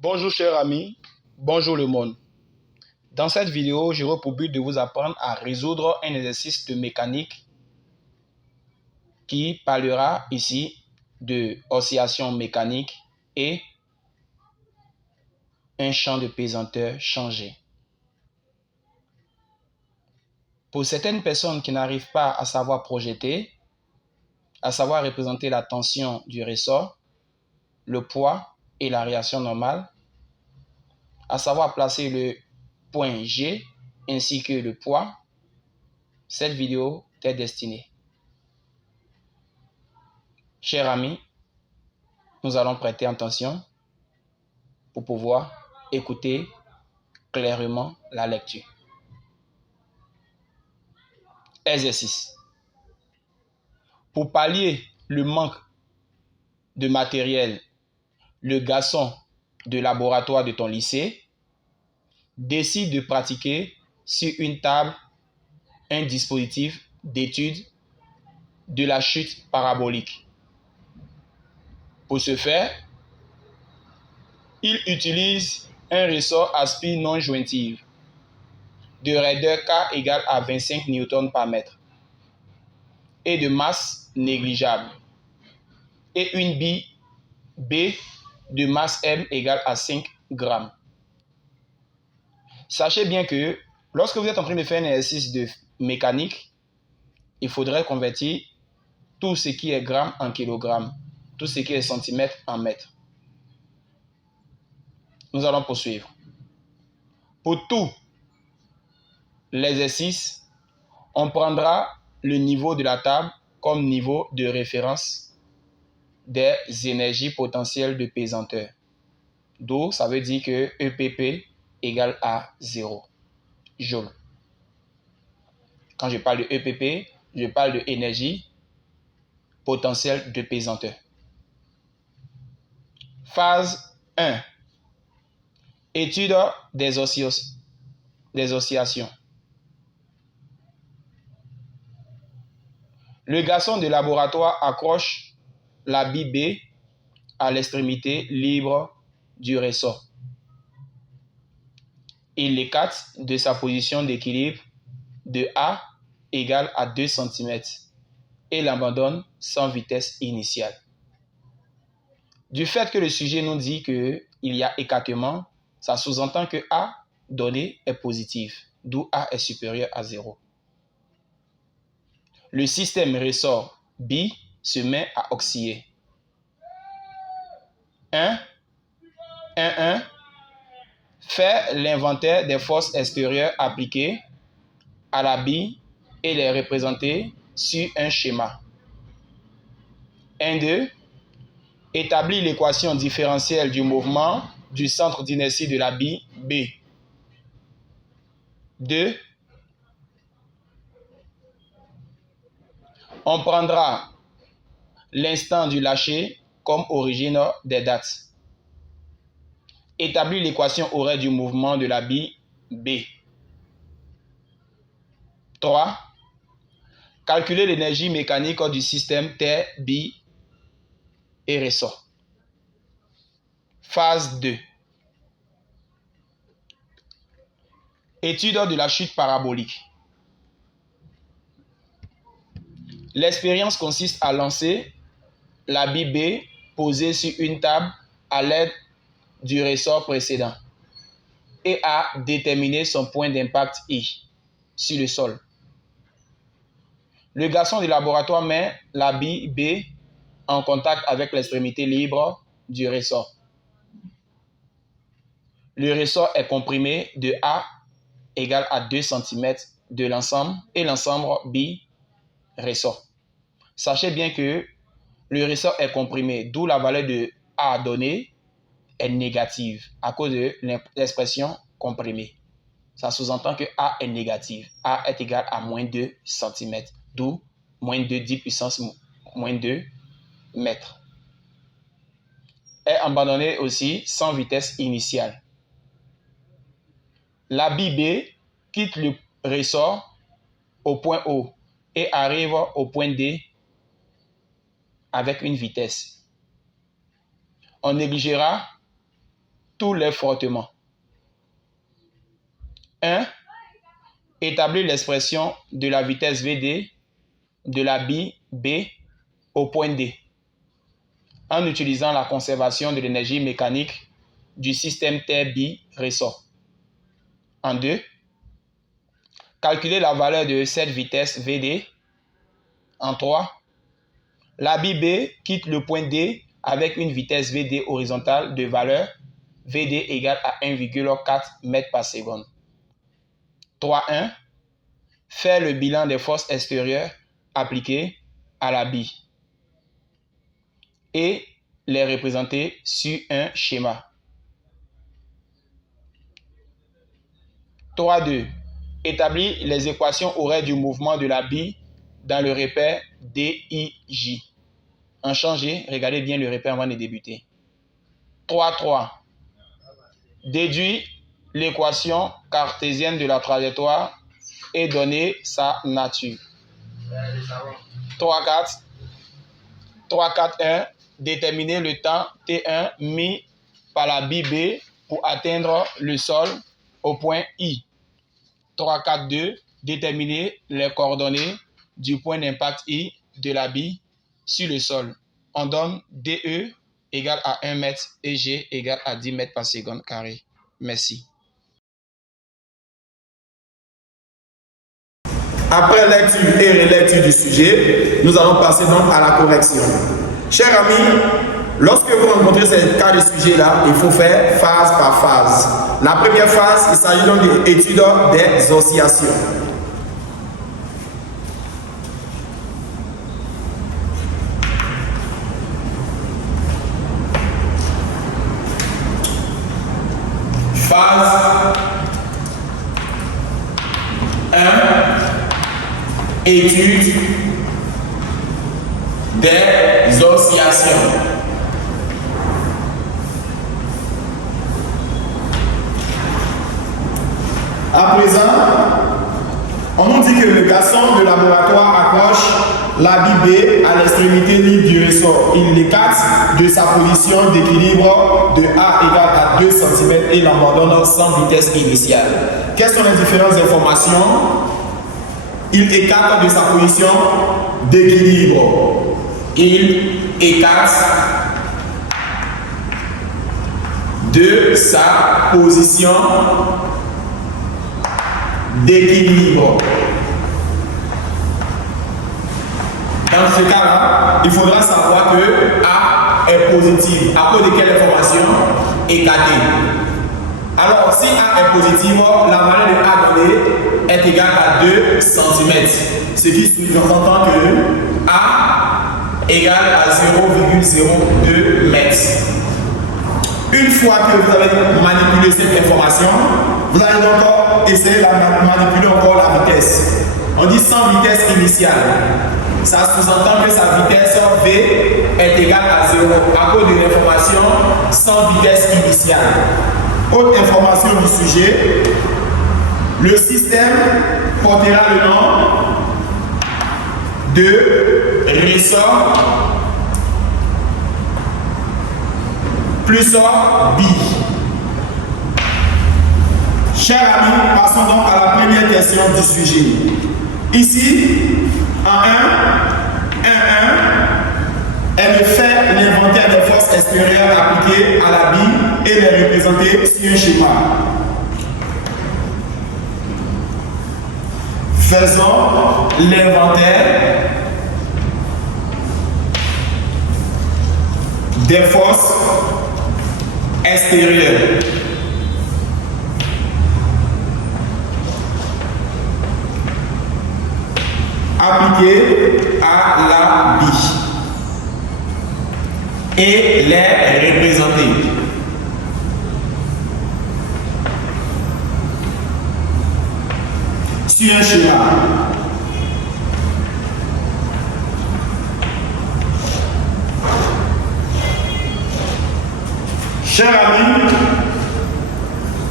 Bonjour chers amis, bonjour le monde. Dans cette vidéo, j'aurai pour but de vous apprendre à résoudre un exercice de mécanique qui parlera ici de oscillation mécanique et un champ de pesanteur changé. Pour certaines personnes qui n'arrivent pas à savoir projeter, à savoir représenter la tension du ressort, le poids et la réaction normale, à savoir placer le point G ainsi que le poids, cette vidéo t'est destinée. Chers amis, nous allons prêter attention pour pouvoir écouter clairement la lecture. Exercice. Pour pallier le manque de matériel, le garçon de laboratoire de ton lycée décide de pratiquer sur une table un dispositif d'étude de la chute parabolique. Pour ce faire, il utilise un ressort à spin non jointive de raideur K égale à 25 N par mètre et de masse négligeable et une bille B de masse M égale à 5 grammes. Sachez bien que lorsque vous êtes en train de faire un exercice de mécanique, il faudrait convertir tout ce qui est gramme en kilogrammes, tout ce qui est centimètre en mètre. Nous allons poursuivre. Pour tout l'exercice, on prendra le niveau de la table comme niveau de référence des énergies potentielles de pesanteur. D'où ça veut dire que EPP égale à 0 joule. Quand je parle de EPP, je parle de énergie potentielle de pesanteur. Phase 1. Étude des oscillations. Le garçon de laboratoire accroche la bille B à l'extrémité libre du ressort. Il l'écarte de sa position d'équilibre de A égale à 2 cm et l'abandonne sans vitesse initiale. Du fait que le sujet nous dit qu'il y a écartement, ça sous-entend que A donné est positif, d'où A est supérieur à 0. Le système ressort B se met à osciller. 1, 1, 1. Fait l'inventaire des forces extérieures appliquées à la bille et les représenter sur un schéma. 1, 2. Établit l'équation différentielle du mouvement du centre d'inertie de la bille B. 2. On prendra l'instant du lâcher comme origine des dates. Établir l'équation horaire du mouvement de la bille B. 3. Calculer l'énergie mécanique du système terre, bille et ressort. Phase 2. Étude de la chute parabolique. L'expérience consiste à lancer la bille B posée sur une table à l'aide du ressort précédent et à déterminer son point d'impact I sur le sol. Le garçon du laboratoire met la bille B en contact avec l'extrémité libre du ressort. Le ressort est comprimé de A égale à 2 cm de l'ensemble et l'ensemble bille ressort. Sachez bien que le ressort est comprimé, d'où la valeur de A donnée est négative à cause de l'expression comprimée. Ça sous-entend que A est négative. A est égal à moins 2 cm, d'où moins 2 10 puissance moins 2 mètres. Est abandonné aussi sans vitesse initiale. La bille B quitte le ressort au point O et arrive au point D avec une vitesse. On négligera tous les frottements. 1. Établir l'expression de la vitesse VD de la bille B au point D en utilisant la conservation de l'énergie mécanique du système terre-bille-ressort. En 2. Calculer la valeur de cette vitesse VD. En 3. La bille B quitte le point D avec une vitesse VD horizontale de valeur VD égale à 1,4 m par seconde. 3.1. Faire le bilan des forces extérieures appliquées à la bille et les représenter sur un schéma. 3.2. Établir les équations horaires du mouvement de la bille dans le repère DIJ. En changer, regardez bien le repère avant de débuter. 3.3. Déduire l'équation cartésienne de la trajectoire et donner sa nature. 3.4.1. Déterminer le temps T1 mis par la bille B pour atteindre le sol au point I. 3.4.2. Déterminer les coordonnées du point d'impact I de la bille sur le sol. On donne DE égale à 1 m et G égale à 10 mètres par seconde carré. Merci. Après lecture et relecture du sujet, nous allons passer donc à la correction. Chers amis, lorsque vous rencontrez ces cas de sujet-là, il faut faire phase par phase. La première phase, il s'agit donc de l'étude des oscillations. Phase 1. Étude des oscillations. À présent, on nous dit que le garçon de laboratoire accroche la bille B à l'extrémité libre du ressort. Il l'écarte de sa position d'équilibre de A égale à 2 cm et l'abandonne sans vitesse initiale. Quelles sont les différentes informations? Il écarte de sa position d'équilibre. Il écarte de sa position d'équilibre. Dans ce cas-là, il faudra savoir que A est positive. À cause de quelle information? Écarté. Alors, si A est positive, la valeur de A donnée est égale à 2 cm. Ce qui sous-entend que A égale à 0,02 m. Une fois que vous avez manipulé cette information, vous allez encore essayer de manipuler encore la vitesse. On dit sans vitesse initiale. Ça sous-entend que sa vitesse V est égale à 0 à cause de l'information sans vitesse initiale. Autre information du sujet, le système portera le nom de ressort plus bille. Chers amis, passons donc à la première question du sujet. Ici, en 1, elle me fait l'inventaire des forces extérieures appliquées à la bille et les représenter sur un schéma. Faisons l'inventaire des forces extérieures. Appliquées à la bille et les représenter. Sur un schéma. Chers amis,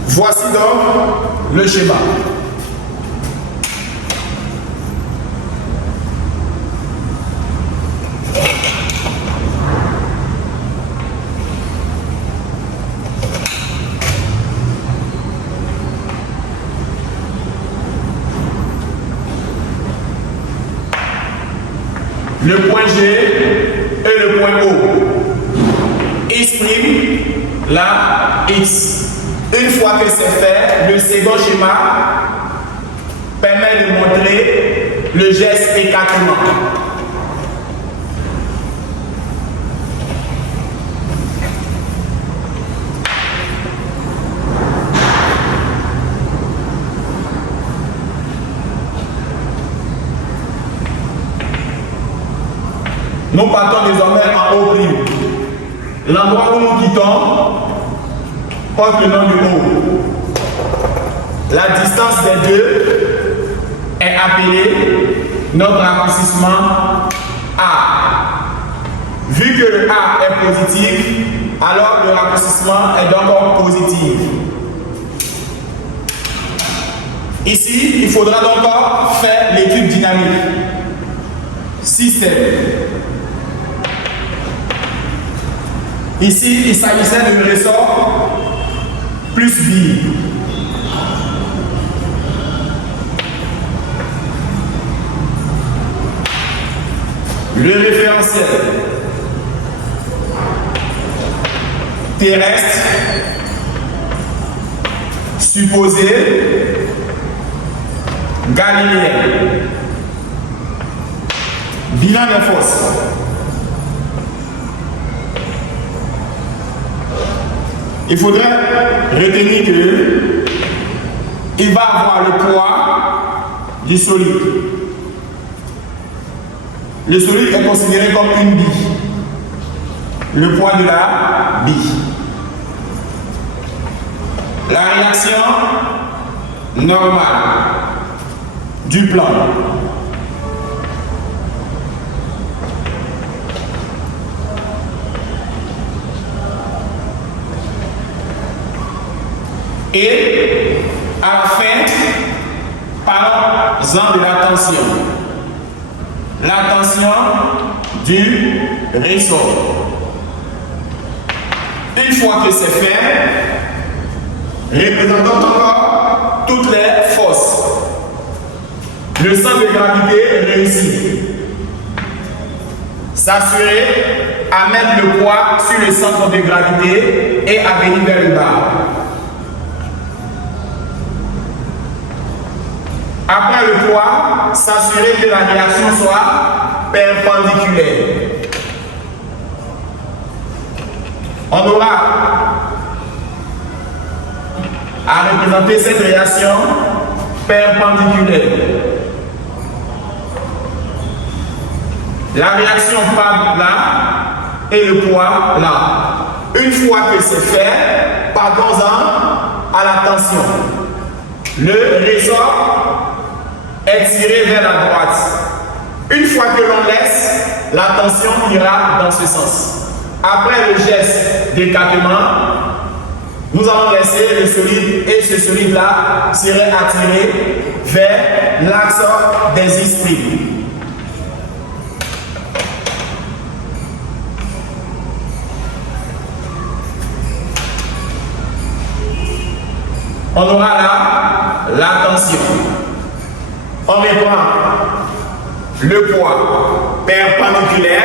voici donc le schéma. le point G et le point O. Exprime la X. Une fois que c'est fait, le second schéma permet de montrer le geste écartement. Nous partons désormais en haut prime. L'endroit où nous quittons porte le nom du haut. La distance des deux est appelée notre raccourcissement A. Vu que le A est positif, alors le raccourcissement est donc positif. Ici, il faudra donc faire l'étude dynamique. Système. Ici, il s'agissait de ressort plus bille. Le référentiel terrestre supposé galiléen. Bilan des forces. Il faudrait retenir que il va avoir le poids du solide. Le solide est considéré comme une bille. Le poids de la bille. La réaction normale du plan. Et à la fin, parlons-en de la tension. La tension du ressort. Une fois que c'est fait, représentons encore toutes les forces. Le centre de gravité réussit. S'assurer à mettre le poids sur le centre de gravité et à venir vers le bas. Après le poids, s'assurer que la réaction soit perpendiculaire. On aura à représenter cette réaction perpendiculaire. La réaction part là et le poids là. Une fois que c'est fait, partons-en à la tension. Le ressort est tiré vers la droite. Une fois que l'on laisse, la tension ira dans ce sens. Après le geste d'écartement, nous allons laisser le solide et ce solide-là serait attiré vers l'axe des esprits. On aura là la tension. On reprend le poids perpendiculaire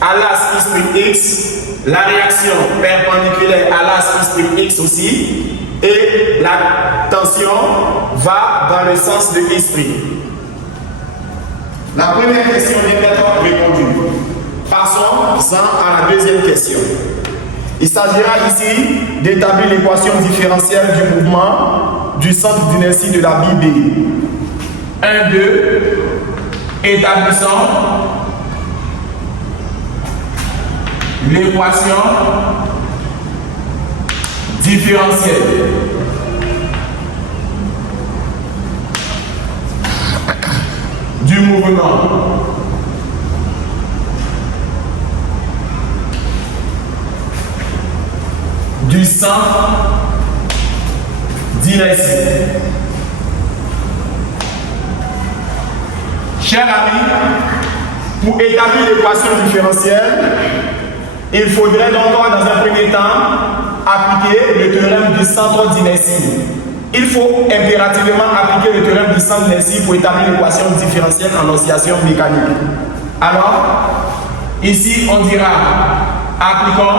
à l'axe esprit X, la réaction perpendiculaire à l'axe esprit X aussi, et la tension va dans le sens de l'esprit. La première question vient d'être répondue. Passons-en à la deuxième question. Il s'agira ici d'établir l'équation différentielle du mouvement du centre d'inertie de la bille B. 1, 2, établissons l'équation différentielle du mouvement du centre d'inertie. Chers amis, pour établir l'équation différentielle, il faudrait donc dans un premier temps appliquer le théorème du centre d'inertie. Il faut impérativement appliquer le théorème du centre d'inertie pour établir l'équation différentielle en oscillation mécanique. Alors, ici, on dira, appliquons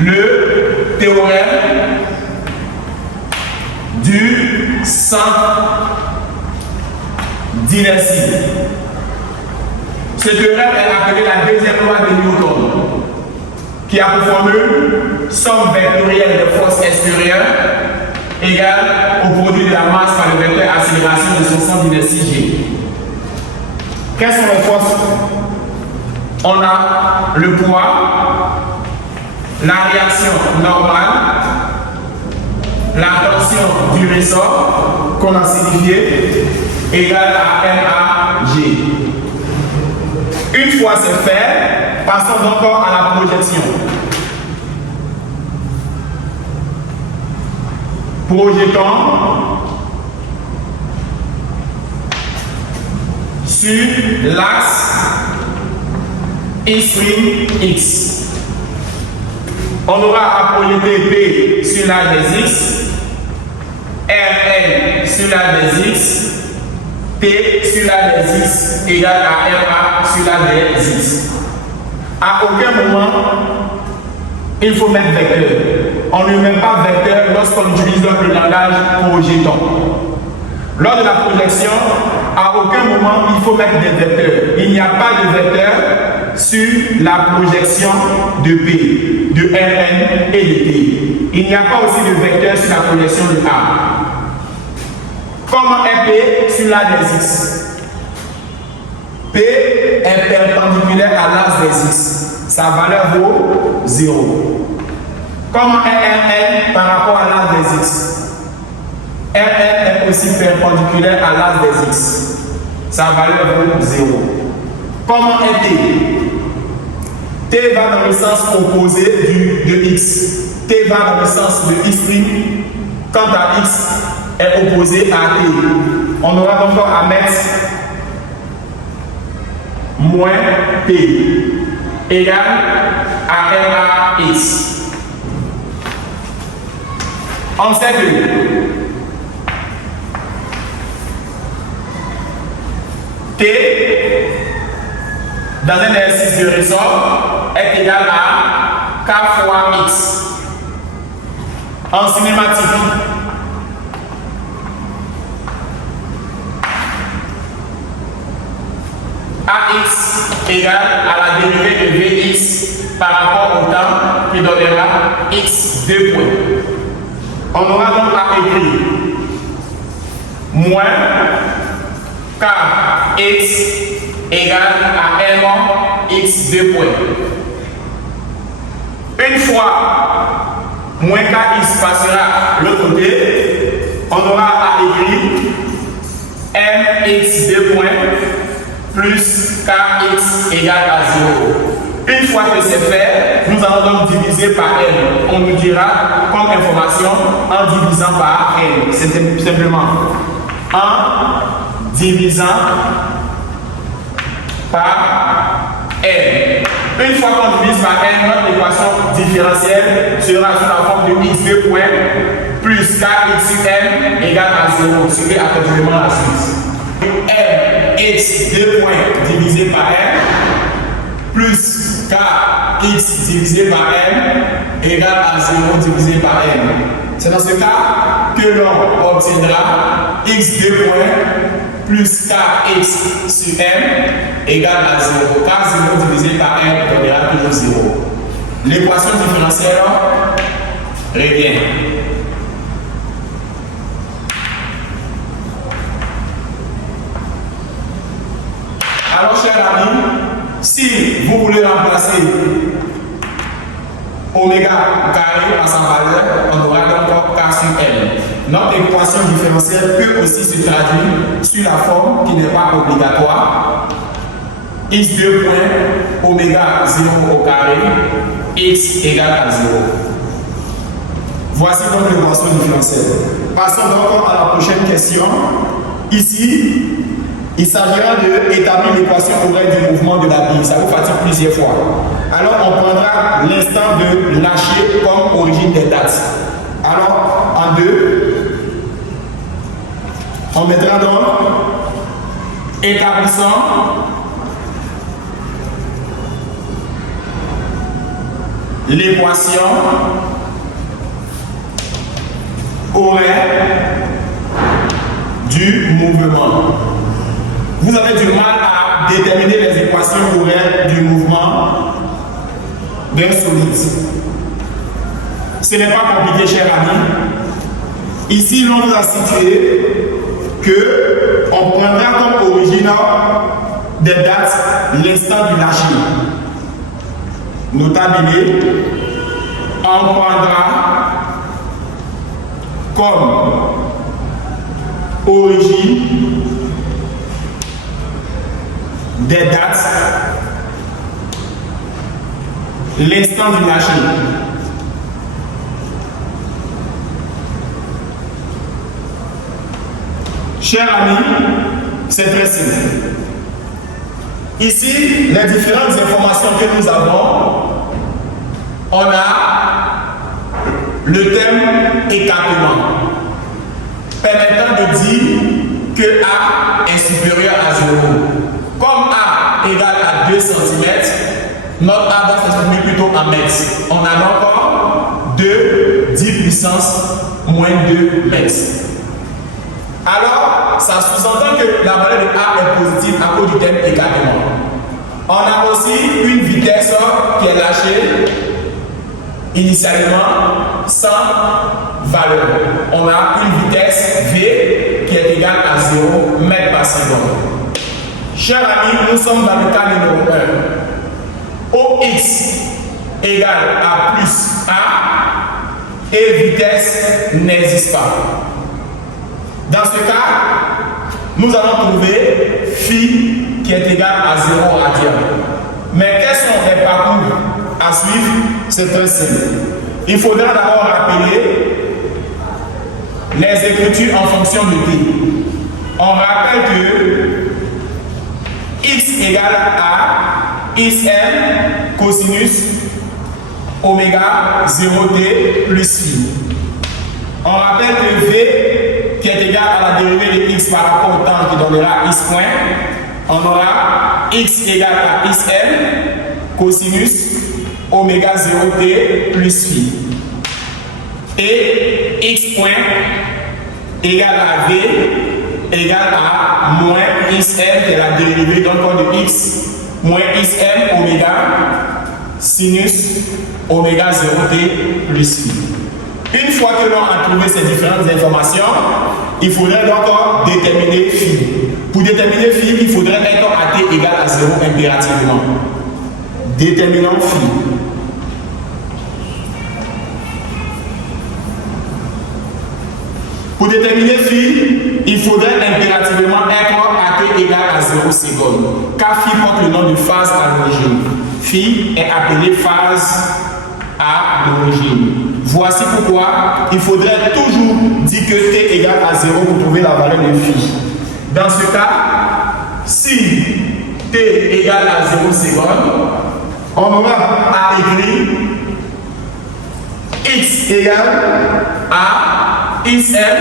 le théorème du centre d'inertie. Ce théorème est appelé la deuxième loi de Newton, qui a pour formule somme vectorielle de force extérieure égale au produit de la masse par le vecteur accélération de son centre d'inertie G. Quelles sont les forces? On a le poids, la réaction normale, la tension du ressort qu'on a signifié égale à MAG. Une fois c'est fait, passons donc à la projection. Projetons sur l'axe X'. On aura à projeter P sur l'axe des X, RL sur l'axe des X, T sur l'axe des X égale à RA sur l'axe des X. À aucun moment, il faut mettre vecteur. On ne met pas vecteur lorsqu'on utilise le langage projeton. Lors de la projection, à aucun moment il faut mettre des vecteurs. Il n'y a pas de vecteur sur la projection de P, de Rn et de T. Il n'y a pas aussi de vecteur sur la projection de A. Comment est P sur l'axe des X? P est perpendiculaire à l'axe des X. Sa valeur vaut 0. Comment est Rn par rapport à l'axe des X? Rn est aussi perpendiculaire à l'axe des X. Sa valeur vaut 0. Comment est T? T va dans le sens opposé de X. T va dans le sens de X', quant à X est opposé à T. On aura donc à mettre moins P égale à RAX. On sait que T dans un exercice de ressort est égal à K fois X. En cinématique, AX égale à la dérivée de Vx par rapport au temps qui donnera X 2 points. On aura donc à écrire moins Kx égale à M X 2 points. Une fois moins Kx passera de l'autre côté, on aura à écrire Mx 2 points plus Kx égale à 0. Une fois que c'est fait, nous allons donc diviser par n. On nous dira comme information en divisant par n. C'est simplement en divisant par n. Une fois qu'on divise par n, notre équation différentielle sera sous la forme de x2 points plus kxm égale à 0. Suivez attentivement la suite. M x 2 points divisé par n plus kx divisé par n égale à 0 divisé par n. C'est dans ce cas que l'on obtiendra x2 points plus kx sur n égale à 0. Car 0 divisé par n donnera toujours 0. L'équation différentielle revient. Alors, chers amis, si vous voulez remplacer oméga carré à sa valeur, on aura donc K sur L. Notre équation différentielle peut aussi se traduire sur la forme qui n'est pas obligatoire. X2 points oméga 0 au carré, x égale à 0. Voici donc l'équation différentielle. Passons donc à la prochaine question. Ici, il s'agira d'établir l'équation horaire du mouvement de la bille. Ça vous fatigue plusieurs fois. Alors, on prendra l'instant de lâcher comme origine des dates. Alors, en 2, on mettra donc établissant l'équation horaire du mouvement. Vous avez du mal à déterminer les équations horaires du mouvement d'un solide. Ce n'est pas compliqué, chers amis. Ici, l'on nous a situé que on prendra comme origine des dates l'instant du lâcher. Notable, on prendra comme origine des dates l'instant du lâcher. Chers amis, c'est très simple. Ici, les différentes informations que nous avons, on a le thème écartement, permettant de dire que A est supérieur à 0. Comme A égale à 2 cm, notre A va s'exprimer plutôt en mètres. On a encore 2, 10 puissance moins 2 mètres. Alors, ça sous-entend que la valeur de A est positive à cause du thème écartement. On a aussi une vitesse qui est lâchée initialement sans valeur. On a une vitesse V qui est égale à 0 mètres par seconde. Chers amis, nous sommes dans le cas numéro 1. OX égale à plus A et vitesse n'existe pas. Dans ce cas, nous allons trouver phi qui est égal à 0 radian. Mais quels sont les parcours à suivre? C'est très simple. Il faudra d'abord rappeler les écritures en fonction de t. On rappelle que x égale à xn cosinus oméga 0t plus phi. On rappelle que v qui est égal à la dérivée de x par rapport au temps qui donnera x point, on aura x égale à xn cosinus oméga 0t plus phi. Et x point égale à v égale à moins xn qui est la dérivée donc de x moins xn oméga sinus oméga 0t plus phi. Une fois que l'on a trouvé ces différentes informations, il faudrait donc déterminer phi. Pour déterminer phi, il faudrait être à t égale à 0 impérativement. Déterminons phi. Pour déterminer phi, il faudrait impérativement être à t égale à 0 secondes. Car phi porte le nom de phase à l'origine. Phi est appelé phase à l'origine. Voici pourquoi il faudrait toujours dire que t égale à 0 pour trouver la valeur de phi. Dans ce cas, si t égale à 0 secondes, on aura à écrire x égale à xn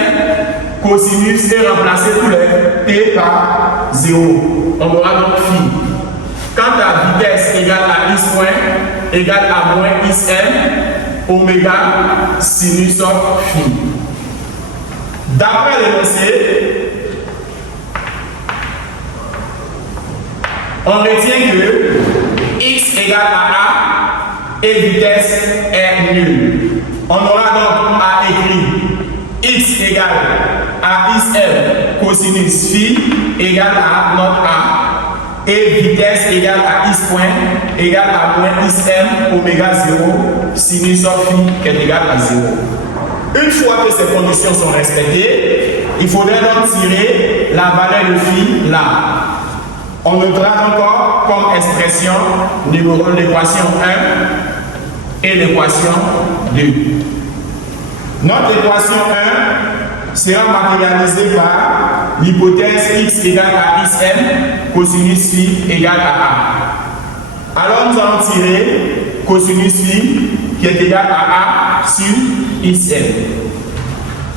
cosinus et remplacer tous les t par 0. On aura donc phi. Quant à vitesse égale à x point égale à moins xn oméga sinus phi. D'après l'énoncé, on retient que x égale à a et vitesse est nulle. On aura donc à écrire x égale à xn cosinus phi égale à notre a et vitesse égale à x point égale à moins xm oméga 0 sinus phi qui est égal à 0. Une fois que ces conditions sont respectées, il faudrait donc tirer la valeur de phi là. On notera encore comme expression numéro l'équation 1 et l'équation 2. Notre équation 1 sera matérialisée par l'hypothèse x égale à xn cosinus phi égale à a. Alors nous allons tirer cosinus phi qui est égal à a sur xn.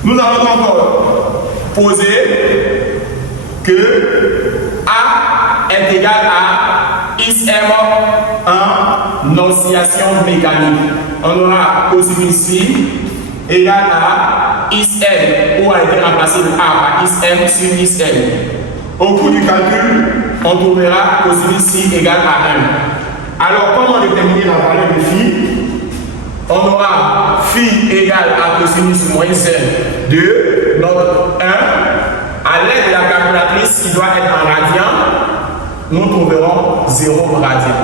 Nous allons donc poser que a est égal à Ism en oscillation mécanique. On aura cosinus phi égal à Ism, où a été remplacé le A par Ism sur Ism. Au cours du calcul, on trouvera cosinus phi égal à 1. Alors, comment déterminer la valeur de phi? On aura phi égal à cosinus moins 1 de notre 1. À l'aide de la calculatrice qui doit être en radian, nous trouverons 0 radian.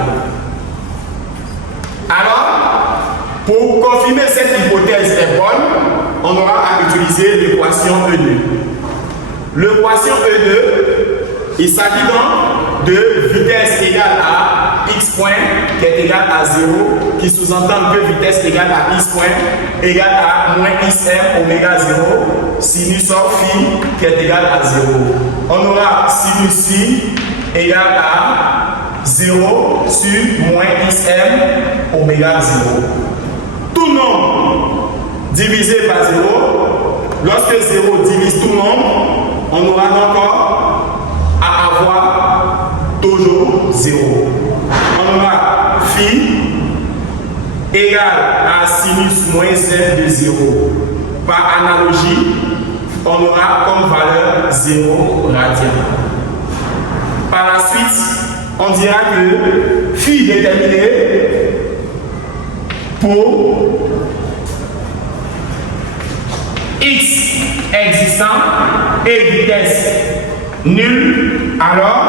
Alors, pour confirmer cette hypothèse est bonne, on aura à utiliser l'équation E2. L'équation E2, il s'agit donc de vitesse égale à x point qui est égal à 0, qui sous-entend que vitesse égale à x point égale à moins Ism oméga 0, sinus phi qui est égal à 0. On aura sinus phi égale à 0 sur moins Ism oméga 0. Tout nombre divisé par 0, lorsque 0 divise tout nombre, on aura encore à avoir toujours 0. On aura phi égale à sinus moins 1 de 0. Par analogie, on aura comme valeur 0 radian. Par la suite, on dira que phi déterminé pour x existant et vitesse nulle, alors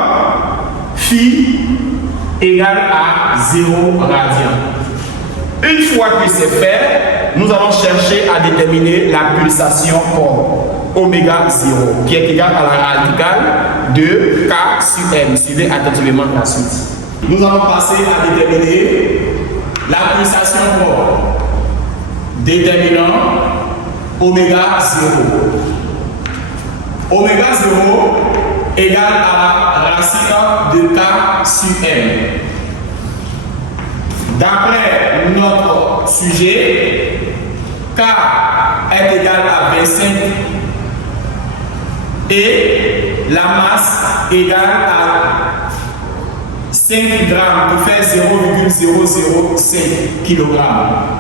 phi égale à 0 radian. Une fois que c'est fait, nous allons chercher à déterminer la pulsation pour oméga 0, qui est égale à la radicale de k sur m. Suivez attentivement la suite. Nous allons passer à déterminer la pulsation pour déterminant oméga 0. Oméga 0 égale à la racine de k sur m. D'après notre sujet, k est égal à 25 et la masse égale à 5 grammes qui fait 0,005 kg.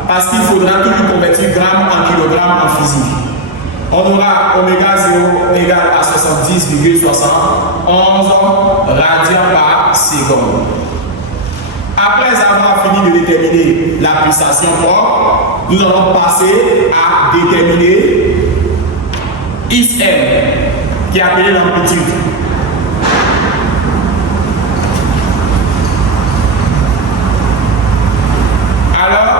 Parce qu'il faudra toujours convertir grammes en kilogrammes en physique. On aura oméga 0 égale à 70,71 radians par seconde. Après avoir fini de déterminer la pulsation propre, nous allons passer à déterminer Ism, qui est appelé l'amplitude. Alors,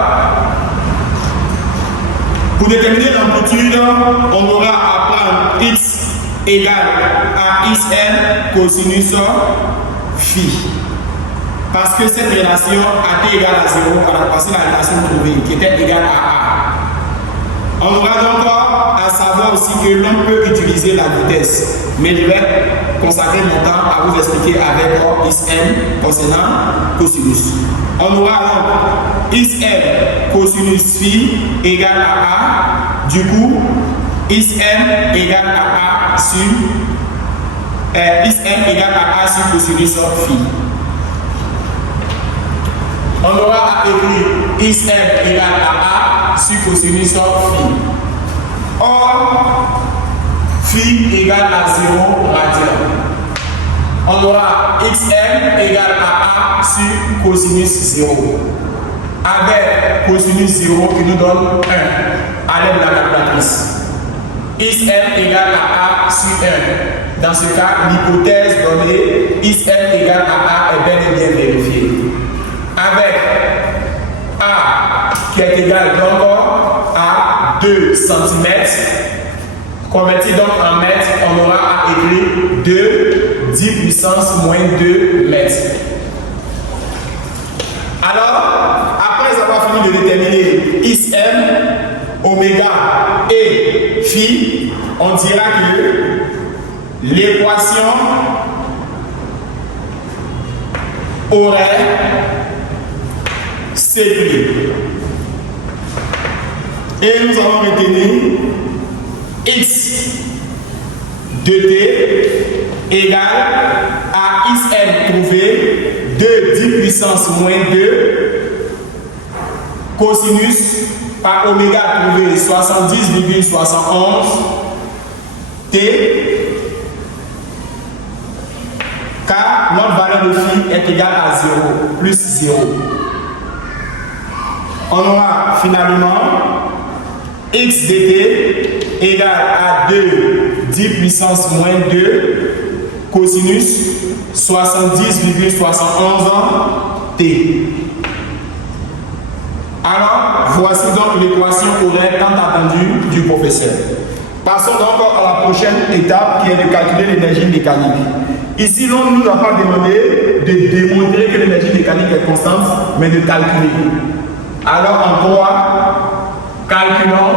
pour déterminer l'amplitude, on aura à prendre x égale à Ism cosinus phi. Parce que cette relation AT égale à 0, on a passé la relation trouvée qui était égale à A. On aura donc à savoir aussi que l'on peut utiliser la vitesse. Mais je vais consacrer mon temps à vous expliquer avec Ism concernant cosinus. On aura donc Ism cosinus phi égale à A. Du coup, Ism égale à A sur Ism égale à A sur cosinus phi. On aura à écrire Ism égale à A sur cosinus phi. Or, phi égale à 0 radian. On aura Xm égale à A sur cosinus 0. Avec cosinus 0 qui nous donne 1 à l'aide de la calculatrice. Ism égale à A sur 1. Dans ce cas, l'hypothèse donnée, Ism égale à A est bel et bien vérifiée. Avec A qui est égal donc à 2 cm, converti donc en mètres, on aura à écrire 2 10 puissance moins 2 mètres. Alors, après avoir fini de déterminer Ism, oméga et phi, on dira que l'équation aurait séduit. Et nous allons retenir x de t égale à XM trouvé 2 10 puissance moins 2 cosinus par oméga trouvé 70,71 T, car notre valeur de phi est égale à 0, plus 0. On aura finalement x dt égale à 2 10 puissance moins 2 cosinus 70,71 T. Alors, voici donc l'équation correcte tant attendue du professeur. Passons donc à la prochaine étape qui est de calculer l'énergie mécanique. Ici, l'on ne nous a pas demandé de démontrer que l'énergie mécanique est constante, mais de calculer. Alors, en 3, calculons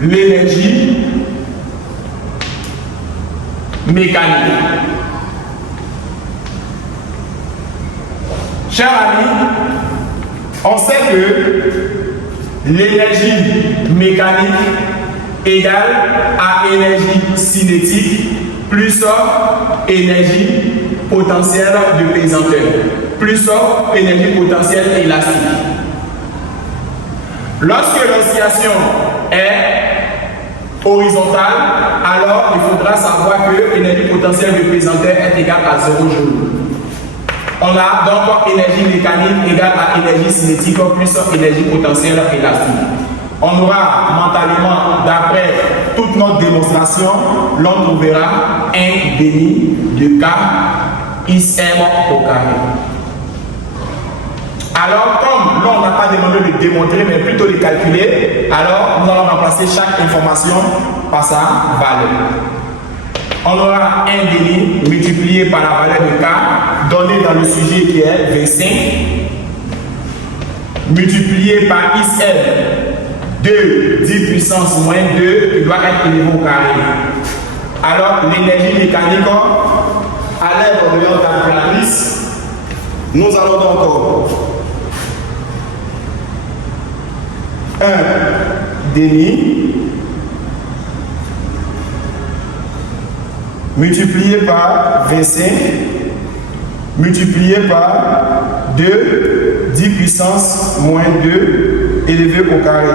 l'énergie mécanique. Chers amis, on sait que l'énergie mécanique égale à énergie cinétique plus énergie potentielle de pesanteur plus énergie potentielle élastique. Lorsque l'oscillation est horizontale, alors il faudra savoir que l'énergie potentielle de pesanteur est égale à 0 joule. On a donc énergie mécanique égale à énergie cinétique plus énergie potentielle élastique. On aura mentalement, d'après toute notre démonstration, l'on trouvera un demi de K ISM au carré. Alors, comme là on n'a pas demandé de démontrer, mais plutôt de calculer, alors nous allons remplacer chaque information par sa valeur. On aura un demi multiplié par la valeur de K donné dans le sujet qui est 25 multiplié par ISM de 10 puissance moins 2 qui doit être élevé au carré. Alors l'énergie mécanique à l'aide de notre calculatrice, nous allons donc 1 demi multiplié par 25 multiplié par 2 10 puissance moins 2 élevé au carré.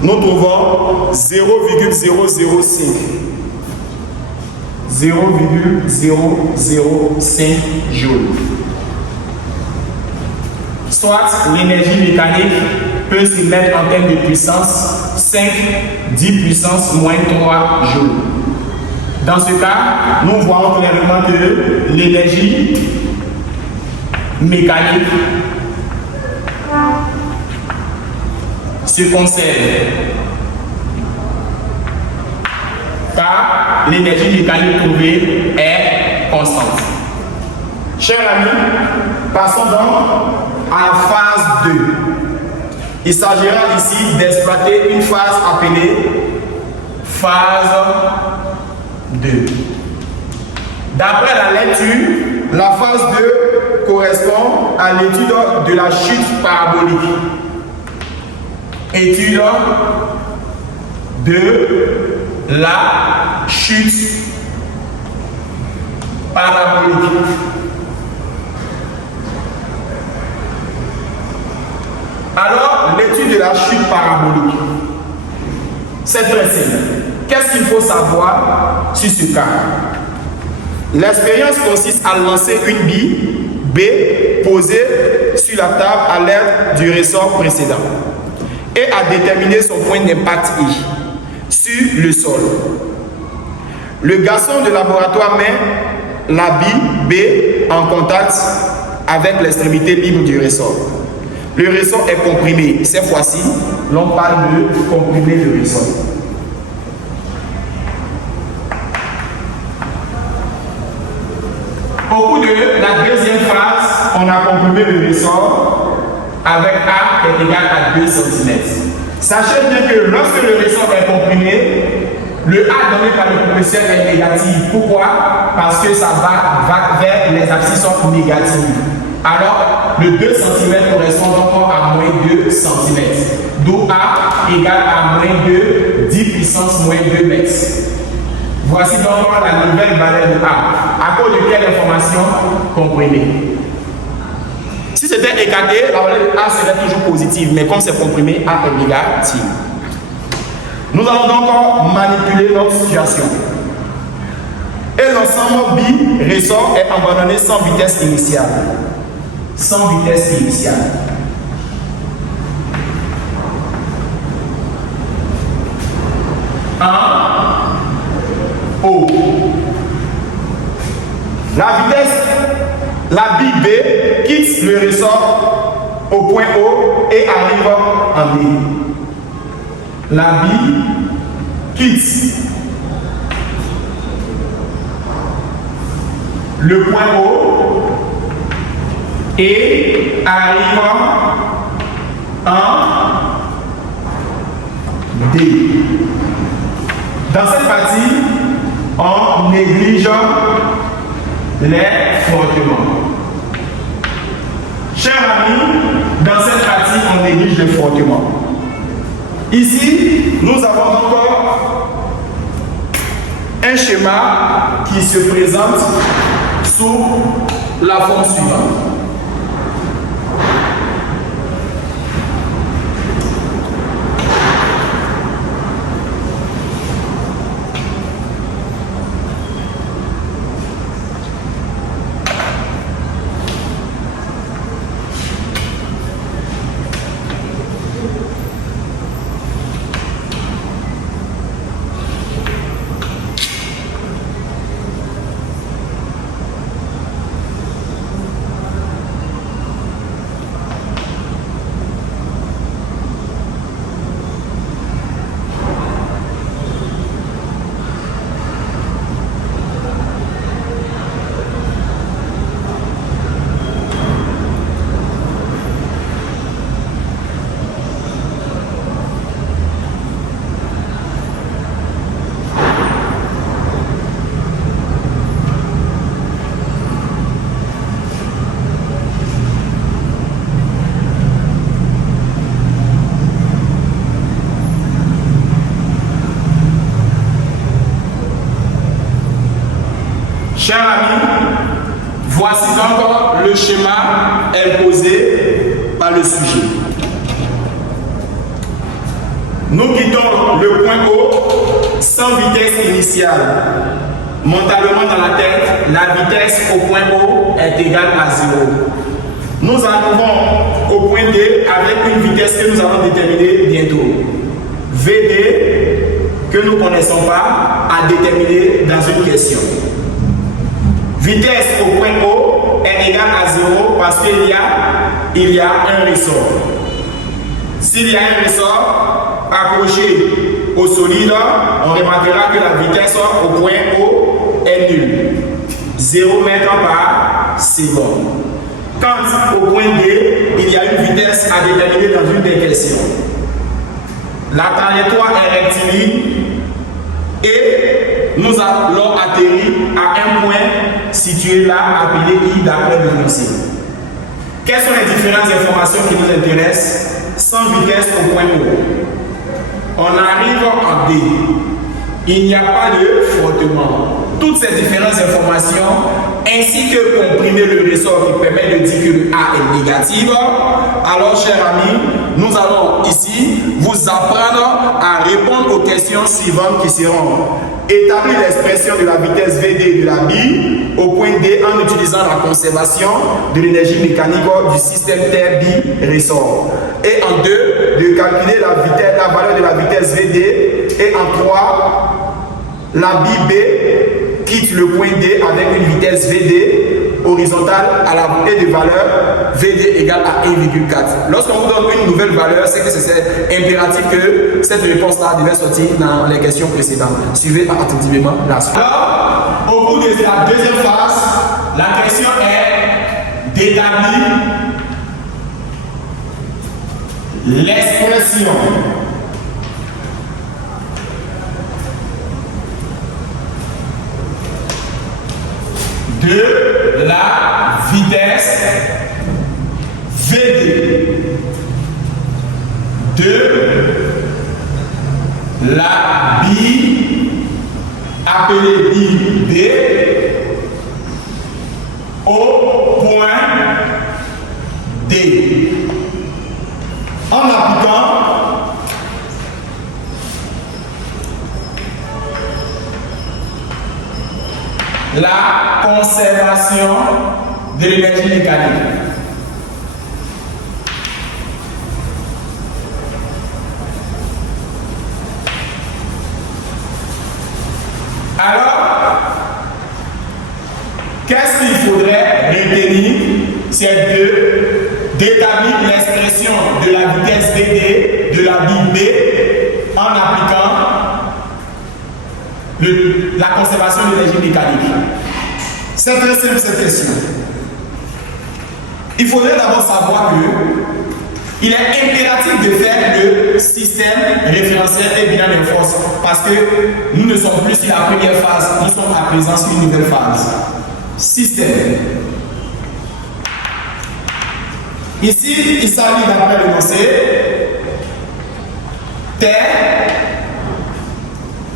Nous trouvons 0,005 0,005 joules. Soit l'énergie mécanique peut se mettre en termes de puissance 5 10 puissance moins 3 joules. Dans ce cas, nous voyons clairement que l'énergie mécanique se conserve, car l'énergie mécanique trouvée est constante. Chers amis, passons donc à la phase 2. Il s'agira ici d'exploiter une phase appelée phase 2. D'après la lecture, la phase 2 correspond à l'étude de la chute parabolique. Étude de la chute parabolique. Alors, l'étude de la chute parabolique, c'est très simple. Qu'est-ce qu'il faut savoir sur ce cas? L'expérience consiste à lancer une bille B posée sur la table à l'aide du ressort précédent et à déterminer son point d'impact I sur le sol. Le garçon de laboratoire met la bille B en contact avec l'extrémité libre du ressort. Le ressort est comprimé. Cette fois-ci, l'on parle de comprimer le ressort. Au cours de la deuxième phase, on a comprimé le ressort avec A qui est égal à 2 cm. Sachez bien que lorsque le ressort est comprimé, le A donné par le professeur est négatif. Pourquoi? Parce que ça va vers les abscisses négatives. Alors, le 2 cm correspond donc à moins 2 cm. D'où A égale à moins 2, 10 puissance moins 2 mètres. Voici donc la nouvelle valeur de A. À cause de quelle information comprimée? Si c'était écarté, la valeur de A serait toujours positive, mais comme c'est comprimé, A est négative. Nous allons donc manipuler notre situation. Et l'ensemble bi ressort est abandonné sans vitesse initiale. Sans vitesse initiale. O. La vitesse, la bi B quitte le ressort au point O et arrive en B. La bi quitte le point O et arrive en D. Dans cette partie, on néglige les frottements. Chers amis, dans cette partie, on néglige les frottements. Ici, nous avons encore un schéma qui se présente sous la forme suivante. Chers amis, voici donc le schéma imposé par le sujet. Nous quittons le point O sans vitesse initiale. Mentalement dans la tête, la vitesse au point O est égale à 0. Nous arrivons au point D avec une vitesse que nous allons déterminer bientôt. VD, que nous ne connaissons pas, à déterminer dans une question. Vitesse au point O est égale à 0 parce qu'il y a un ressort. S'il y a un ressort accroché au solide, on remarquera que la vitesse au point O est nulle. 0 mètres par seconde. Quand au point D, il y a une vitesse à déterminer dans une des questions. La trajectoire est rectiligne et nous allons atterrir à un point situé là, appelé I d'après l'énoncé. Quelles sont les différentes informations qui nous intéressent? Sans vitesse au point O. On arrive en D. Il n'y a pas de frottement. Toutes ces différentes informations, ainsi que comprimer le ressort qui permet de dire que le A est négatif. Alors, chers amis, nous allons ici vous apprendre à répondre aux questions suivantes qui seront: établir l'expression de la vitesse VD de la bille au point D en utilisant la conservation de l'énergie mécanique du système terre-bille-ressort. Et en 2, de calculer la valeur de la vitesse VD. Et en 3, la bille B quitte le point D avec une vitesse VD horizontale à la et de valeur VD égale à 1,4. Lorsqu'on vous donne une nouvelle valeur, c'est que c'est impératif que cette réponse-là devait sortir dans les questions précédentes. Suivez attentivement la suite. Alors, au bout de la deuxième phase, la question est d'établir l'expression de la vitesse VD de la bille A appelé I, B au point D. En appliquant la conservation de l'énergie mécanique. Alors, qu'est-ce qu'il faudrait retenir? C'est d'établir l'expression de la vitesse VD de la bille B en appliquant la conservation de l'énergie mécanique. C'est très simple cette question. Il faudrait d'abord savoir que il est impératif de faire le système référentiel et bilan des forces parce que nous ne sommes plus sur la première phase, nous sommes à présent sur une nouvelle phase. Système. Ici, il s'agit d'après l'énoncé terre,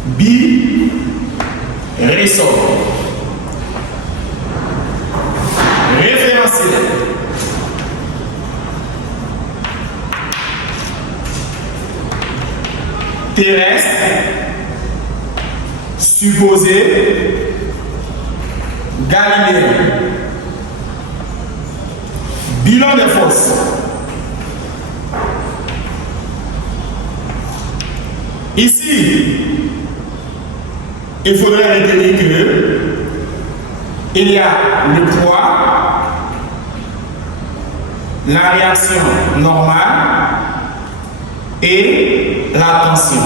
bi, ressort. Référentiel. Terrestre, supposé, galiléen. Bilan des forces. Ici, il faudrait retenir que il y a le poids, la réaction normale et la tension.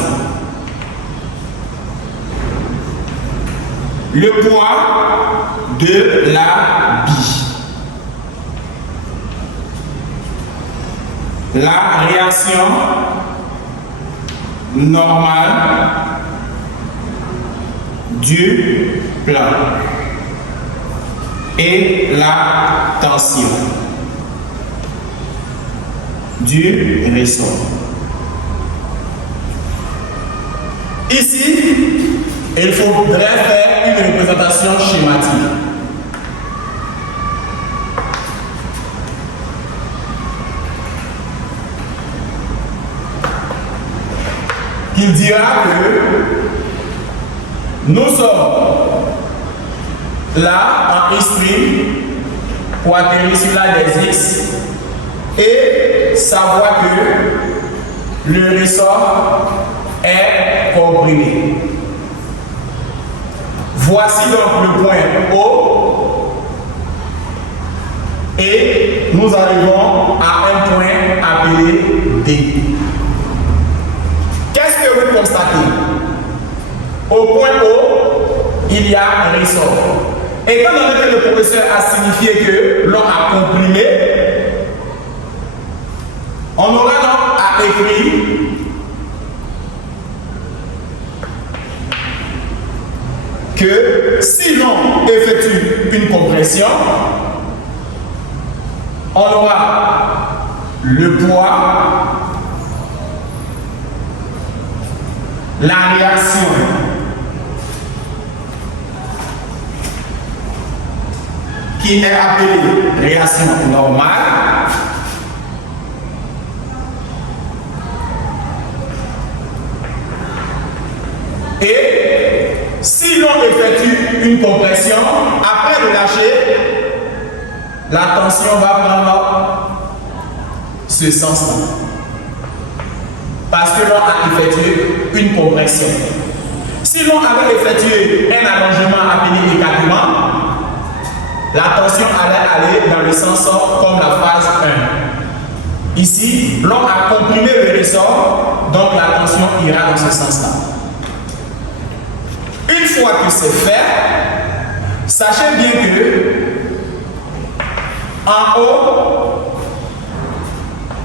Le poids de la bille. La réaction normale du plan et la tension du ressort. Ici, il faudrait faire une représentation schématique. Qui dira que nous sommes là en esprit pour atterrir sur la des X et savoir que le ressort est comprimé. Voici donc le point O et nous arrivons à un point appelé D. Qu'est-ce que vous constatez? Au point O, il y a un ressort. Et quand le professeur a signifié que l'on a comprimé, on aura donc à écrire que si l'on effectue une compression, on aura le poids, la réaction qui est appelée réaction normale et si l'on effectue une compression, après le lâcher, la tension va prendre ce sens-là. Parce que l'on a effectué une compression. Si l'on avait effectué un allongement appelé écartement, la tension allait aller dans le sens comme la phase 1. Ici, l'on a comprimé le ressort, donc la tension ira dans ce sens-là. Une fois que c'est fait, sachez bien que en haut,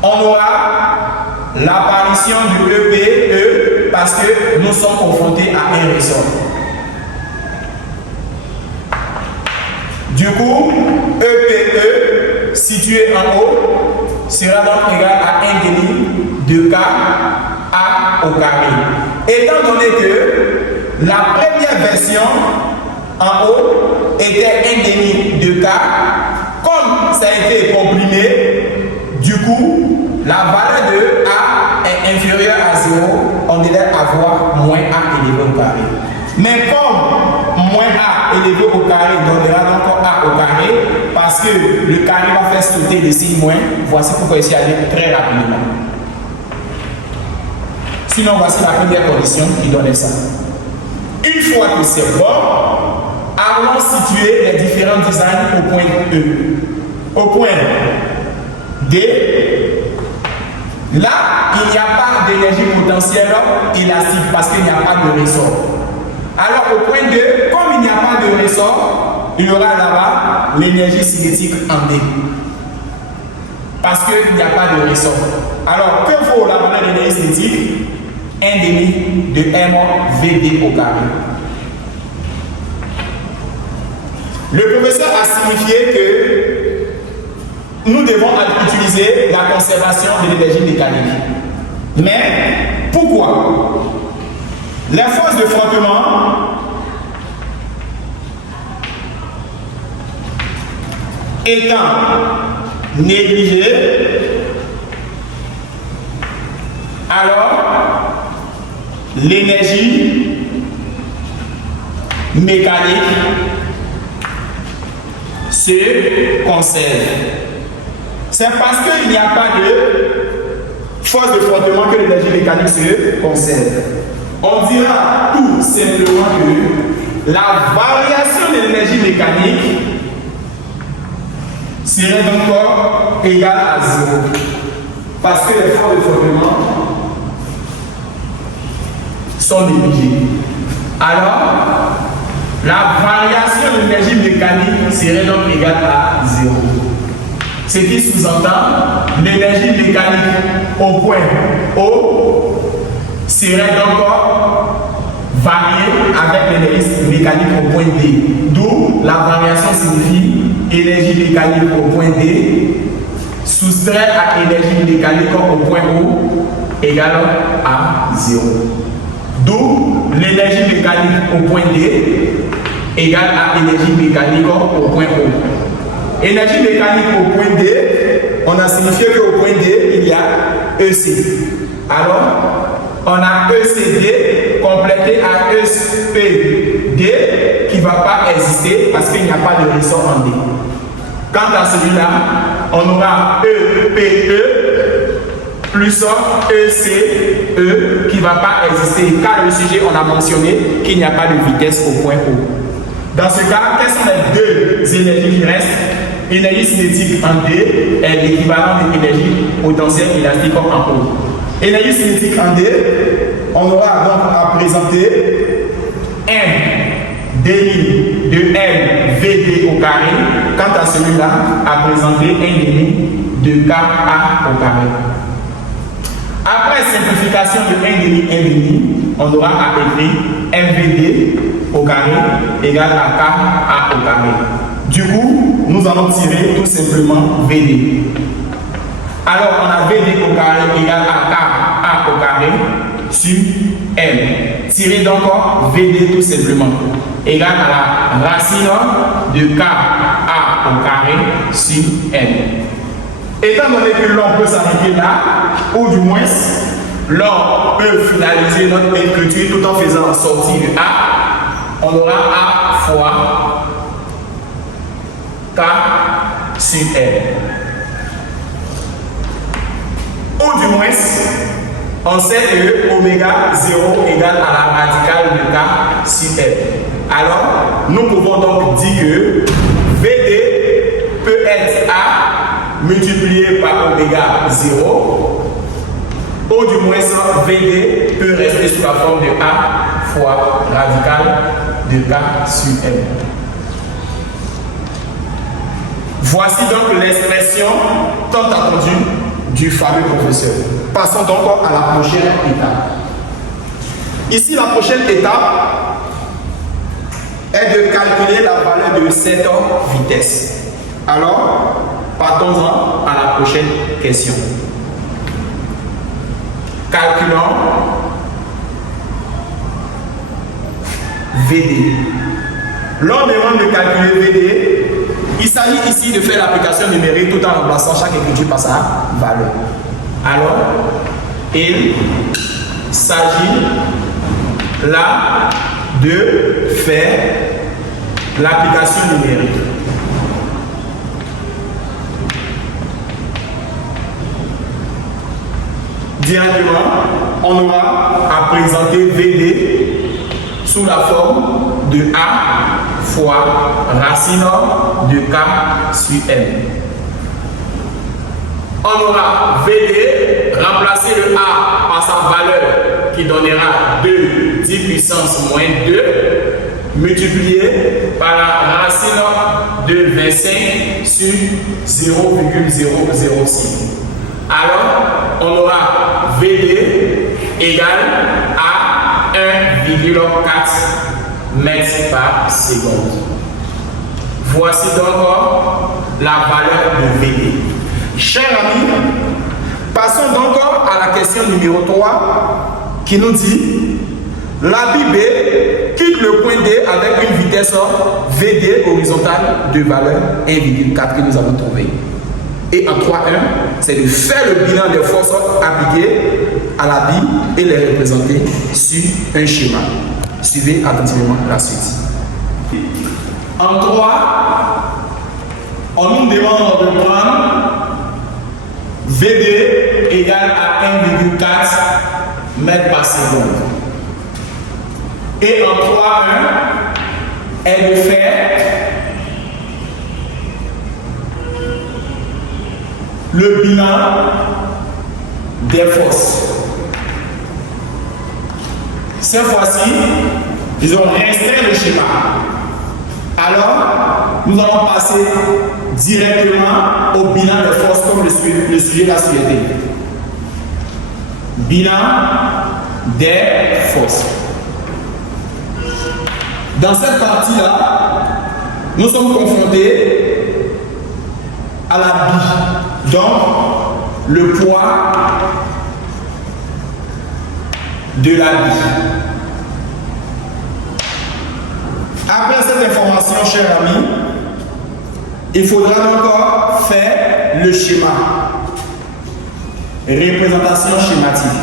on aura l'apparition du EPE parce que nous sommes confrontés à un ressort. Du coup, EPE situé en haut sera donc égal à 1 demi de K A au carré. Étant donné que la première version en haut était 1,5 de K. Comme ça a été comprimé, du coup, la valeur de A est inférieure à 0, on devait avoir moins A élevé au carré. Mais comme moins A élevé au carré donnera donc A au carré, parce que le carré va faire sauter le signe moins, voici pourquoi ici aller très rapidement. Sinon, voici la première condition qui donnait ça. Une fois que c'est bon, allons situer les différents designs au point E. Au point D, là, il n'y a pas d'énergie potentielle élastique parce qu'il n'y a pas de ressort. Alors, au point 2, comme il n'y a pas de ressort, il y aura là-bas l'énergie cinétique en D. Parce qu'il n'y a pas de ressort. Alors, que vaut la valeur de l'énergie cinétique? 1,5 de M VD au carré. Le professeur a signifié que nous devons utiliser la conservation de l'énergie mécanique. Mais pourquoi? Les forces de frottement étant négligées, alors l'énergie mécanique se conserve. C'est parce qu'il n'y a pas de force de frottement que l'énergie mécanique se conserve. On dira tout simplement que la variation de l'énergie mécanique serait donc égale à 0. Parce que les forces de frottement sont négligées. Alors, la variation de l'énergie mécanique serait donc égale à 0. Ce qui sous-entend l'énergie mécanique au point O serait donc variée avec l'énergie mécanique au point D. D'où la variation signifie énergie mécanique au point D soustrait à énergie mécanique au point O égale à 0. D'où l'énergie mécanique au point D égale à énergie mécanique au point O. Énergie mécanique au point D, on a signifié qu'au point D, il y a EC. Alors, on a ECD complété à EPD qui ne va pas exister parce qu'il n'y a pas de ressort en D. Quant à celui-là, on aura EPE plus ECE qui ne va pas exister car le sujet, on a mentionné qu'il n'y a pas de vitesse au point O. Dans ce cas, quelles sont les deux énergies qui restent? Énergie cinétique en D est l'équivalent de l'énergie potentielle élastique en O. Énergie cinétique en D, on aura donc à présenter M demi de M VD au carré. Quant à celui-là, à présenter 1,5 de KA au carré. Après simplification de 1,5, on aura à écrire MVD au carré égale à KA au carré. Du coup, nous allons tirer tout simplement VD. Alors, on a VD au carré égale à KA au carré sur M. Tirer donc VD tout simplement égale à la racine de KA au carré sur M. Étant donné que l'on peut s'arrêter là, ou du moins, l'on peut finaliser notre écriture tout en faisant sortir de A, on aura A fois K sur M. Ou du moins, on sait que oméga 0 égale à la radicale de K sur M. Alors, nous pouvons donc dire que VD peut être A multiplié par oméga 0, ou du moins VD peut rester sous la forme de A fois radicale de K sur M. Voici donc l'expression tant attendue du fameux professeur. Passons donc à la prochaine étape. Ici, la prochaine étape est de calculer la valeur de cette vitesse. Alors, partons-en à la prochaine question. Calculons VD. L'on demande de calculer VD. Il s'agit ici de faire l'application numérique tout en remplaçant chaque écriture par sa valeur. Alors, il s'agit là de faire l'application numérique. Directement, on aura à présenter VD sous la forme de A fois racine de K sur M. On aura VD, remplacer le A par sa valeur qui donnera 2 10 puissance moins 2, multiplié par la racine de 25 sur 0,006. Alors, on aura VD égale à 1,4 mètres par seconde. Voici donc la valeur de VD. Chers amis, passons donc à la question numéro 3 qui nous dit la B quitte le point D avec une vitesse VD horizontale de valeur 1,4 que nous avons trouvé. Et en 3.1, c'est de faire le bilan des forces appliquées à la bille et les représenter sur un schéma. Suivez attentivement la suite. En 3, on nous demande de prendre VD égale à 1,4 mètres par seconde. Et en 3.1 est de faire le bilan des forces. Cette fois-ci, ils ont restreint le schéma. Alors, nous allons passer directement au bilan des forces comme le sujet l'a souhaité. Bilan des forces. Dans cette partie-là, nous sommes confrontés à la bille. Donc, le poids de la bille. Après cette information, chers amis, il faudra encore faire le schéma. Représentation schématique.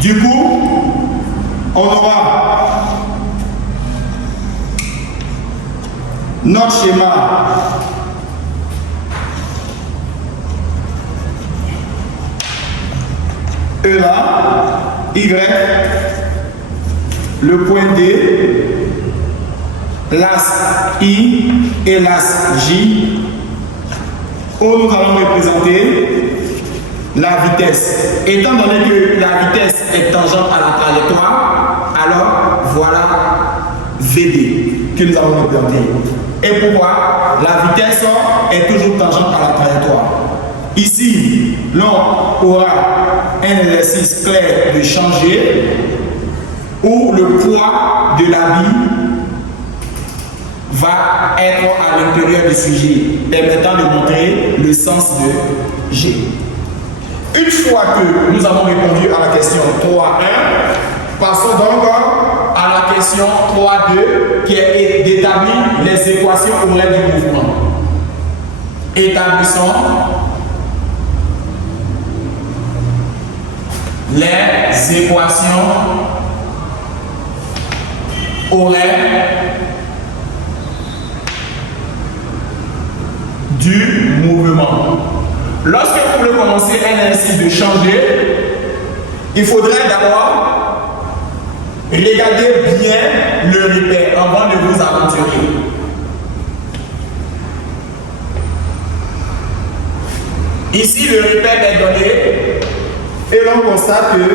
Du coup, on aura notre schéma E là, Y, le point D, l'as I et l'as J, où nous allons représenter la vitesse. Étant donné que la vitesse est tangente à la trajectoire, alors voilà VD que nous allons représenter. Et pourquoi? La vitesse est toujours tangente à la trajectoire. Ici, l'on aura un exercice clair de changer où le poids de la bille va être à l'intérieur du sujet, permettant de montrer le sens de G. Une fois que nous avons répondu à la question 3.1, passons donc à la question 3.2 qui est d'établir les équations horaires du mouvement. Établissons les équations horaires du mouvement. Lorsque vous voulez commencer un exercice de changer, il faudrait d'abord regarder bien le repère avant de vous aventurer. Ici, le repère est donné et l'on constate que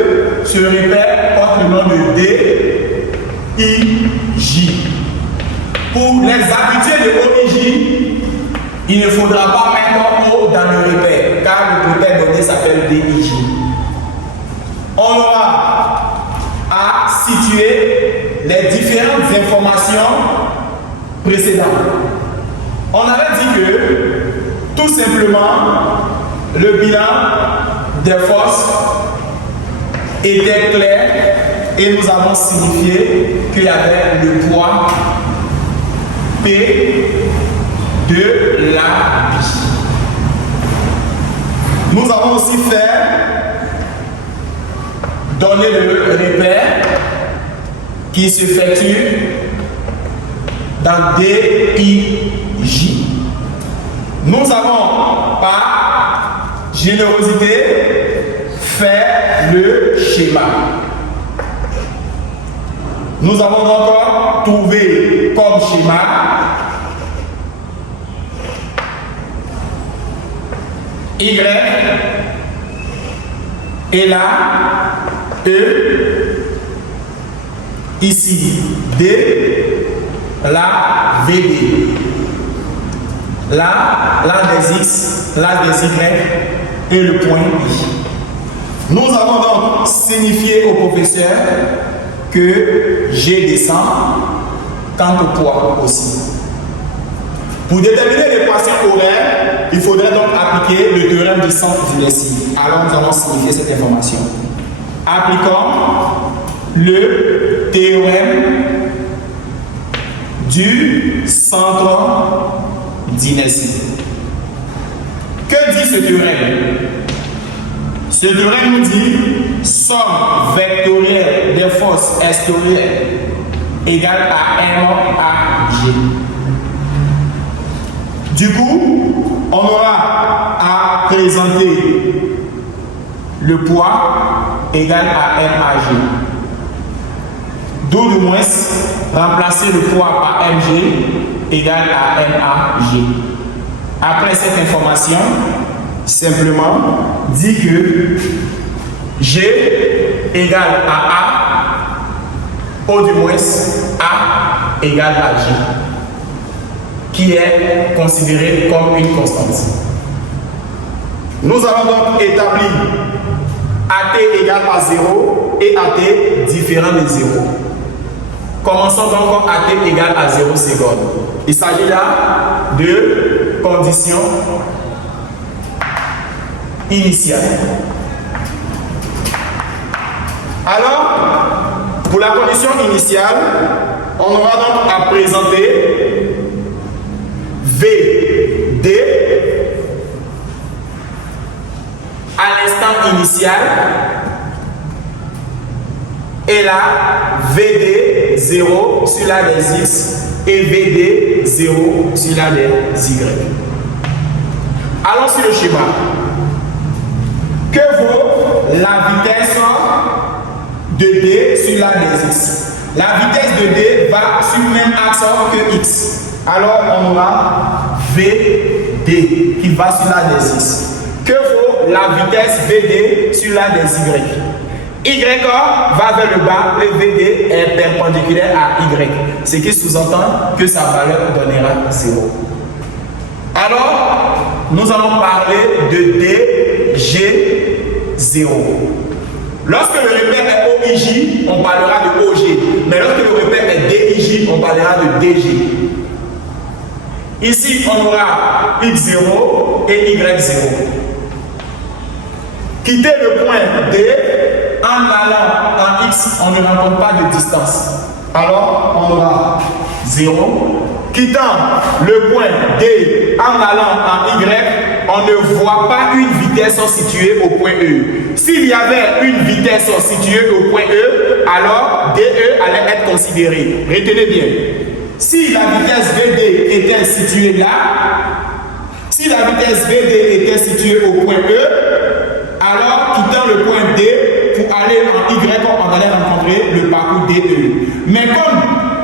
ce repère porte le nom de D, I, J. Pour les habitués de OIJ, il ne faudra pas mettre O dans le repère, car le repère donné s'appelle DIJ. On aura à situer les différentes informations précédentes. On avait dit que, tout simplement, le bilan des forces était clair et nous avons signifié qu'il y avait le poids P de la vie. Nous avons aussi donné le repère qui s'effectue dans DIJ. Nous avons, par générosité, fait le schéma. Nous avons donc trouvé comme schéma Y et là E, ici D, là VD. Là des X, là des Y et le point I. Nous avons donc signifié au professeur que G descend quant au poids aussi. Pour déterminer l'équation horaire, il faudrait donc appliquer le théorème du centre d'inertie. Alors nous allons signifier cette information. Appliquons le théorème du centre d'inertie. Que dit ce théorème? Ce théorème nous dit somme vectorielle des forces extérieures égale à M à G. Du coup, on aura à présenter le poids égal à M à G. D'où le moins remplacer le poids par Mg égale à M à G. Après cette information, simplement dit que G égale à A, au du moins A égale à G, qui est considéré comme une constante. Nous allons donc établir AT égale à 0 et AT différent de 0. Commençons donc AT égale à 0 secondes. Il s'agit là de conditions initiales. Alors, pour la condition initiale, on aura donc à présenter VD à l'instant initial et là VD 0 sur la des X et VD 0 sur la des Y. Allons sur le schéma. Que vaut la vitesse de D sur la des X? La vitesse de D va sur le même axe que X. Alors on aura VD qui va sur la des X. Que vaut la vitesse VD sur la des Y? Y va vers le bas et VD est perpendiculaire à Y. Ce qui sous-entend que sa valeur donnera 0. Alors, nous allons parler de DG0. Lorsque le repère est OIJ, on parlera de OG. Mais lorsque le repère est DIJ, on parlera de DG. Ici, on aura X0 et Y0. Quitter le point D, en allant en X, on ne rencontre pas de distance. Alors, on aura 0. Quittant le point D, en allant en Y, on ne voit pas une vitesse située au point E. S'il y avait une vitesse située au point E, alors DE allait être considéré. Retenez bien. Si la vitesse VD était située là, si la vitesse VD était située au point E, alors quittant le point D pour aller en Y, on allait rencontrer le parcours DE. Mais comme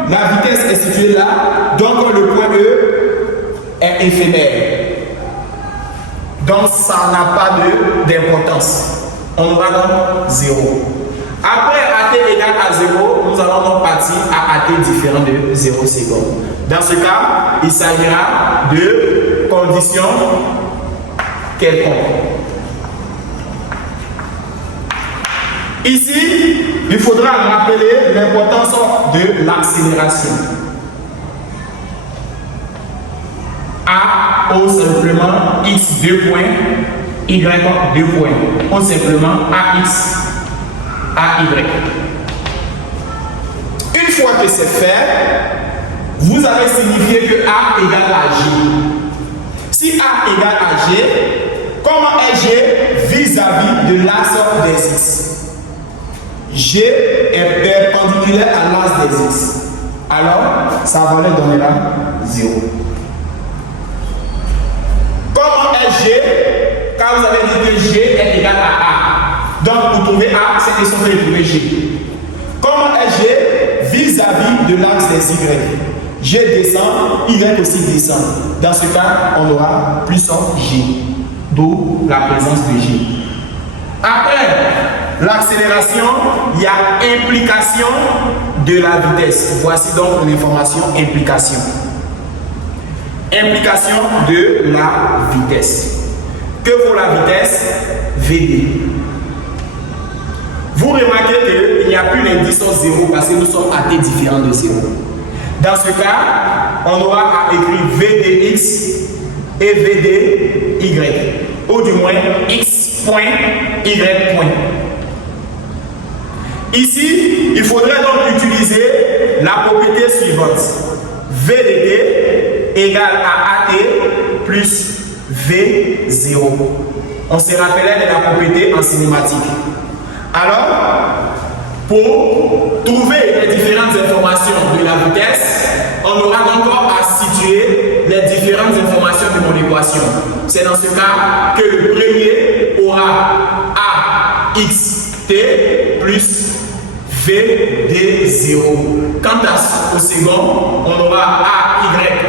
la vitesse est située là, donc le point E est éphémère. Donc ça n'a pas d'importance. On aura donc 0. Après AT égale à 0, nous allons donc partir à AT différent de 0 secondes. Dans ce cas, il s'agira de conditions quelconques. Ici, il faudra rappeler l'importance de l'accélération. A, O simplement, X 2 points, y 2 points. On simplement ax, ay. Une fois que c'est fait, vous avez signifié que a égale à g. Si a égale à g, comment est g vis-à-vis de l'axe des x? G est perpendiculaire à l'axe des x. Alors, sa valeur donnera 0. Comment est g? Car vous avez dit que g est égal à a. Donc, pour trouver a, c'est question de trouver g. Comment est g vis-à-vis de l'axe des y? G descend, y aussi descend. Dans ce cas, on aura plus g. D'où la présence de g. Après l'accélération, il y a implication de la vitesse. Voici donc l'information implication. Implication de la vitesse. Que vaut la vitesse? Vd. Vous remarquez qu'il n'y a plus l'indice 0 parce que nous sommes à t différent de 0. Dans ce cas, on aura à écrire Vdx et Vdy, ou du moins x point, y point. Ici, il faudrait donc utiliser la propriété suivante. Vdd égale à AT plus V0. On se rappelait de la propriété en cinématique. Alors, pour trouver les différentes informations de la vitesse, on aura encore à situer les différentes informations de mon équation. C'est dans ce cas que le premier aura AXT plus VD0. Quant au second, on aura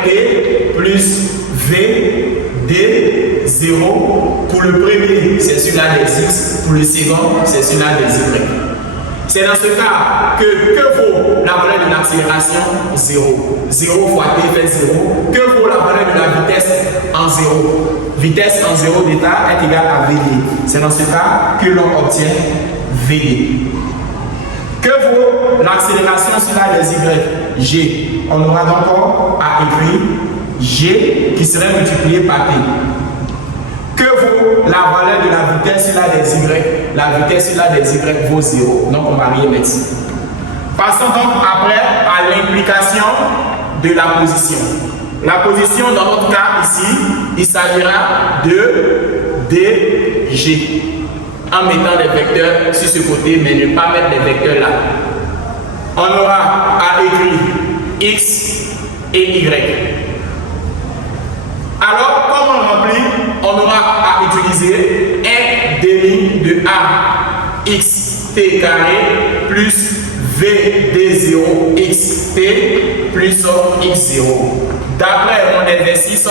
AYT plus VD0. Pour le premier, c'est celui-là des X. Pour le second, c'est celui-là des Y. C'est dans ce cas que vaut la valeur de l'accélération? 0. 0 fois t fait 0. Que vaut la valeur de la vitesse en 0? Vitesse en 0 d'état est égale à Vd. C'est dans ce cas que l'on obtient Vd. Que vaut l'accélération sur la des Y? G. On aura donc à écrire G qui serait multiplié par t. Que vaut la valeur de la vitesse sur la des Y? La vitesse sur la des Y vaut 0. Donc on va rien mettre. Passons donc après à l'implication de la position. La position dans notre cas ici, il s'agira de dg. En mettant les vecteurs sur ce côté, mais ne pas mettre les vecteurs là. On aura à écrire x et y. Alors, comme on remplit, on aura à utiliser 1 demi de a xt carré plus vd0 xt plus x0. D'après mon exercice,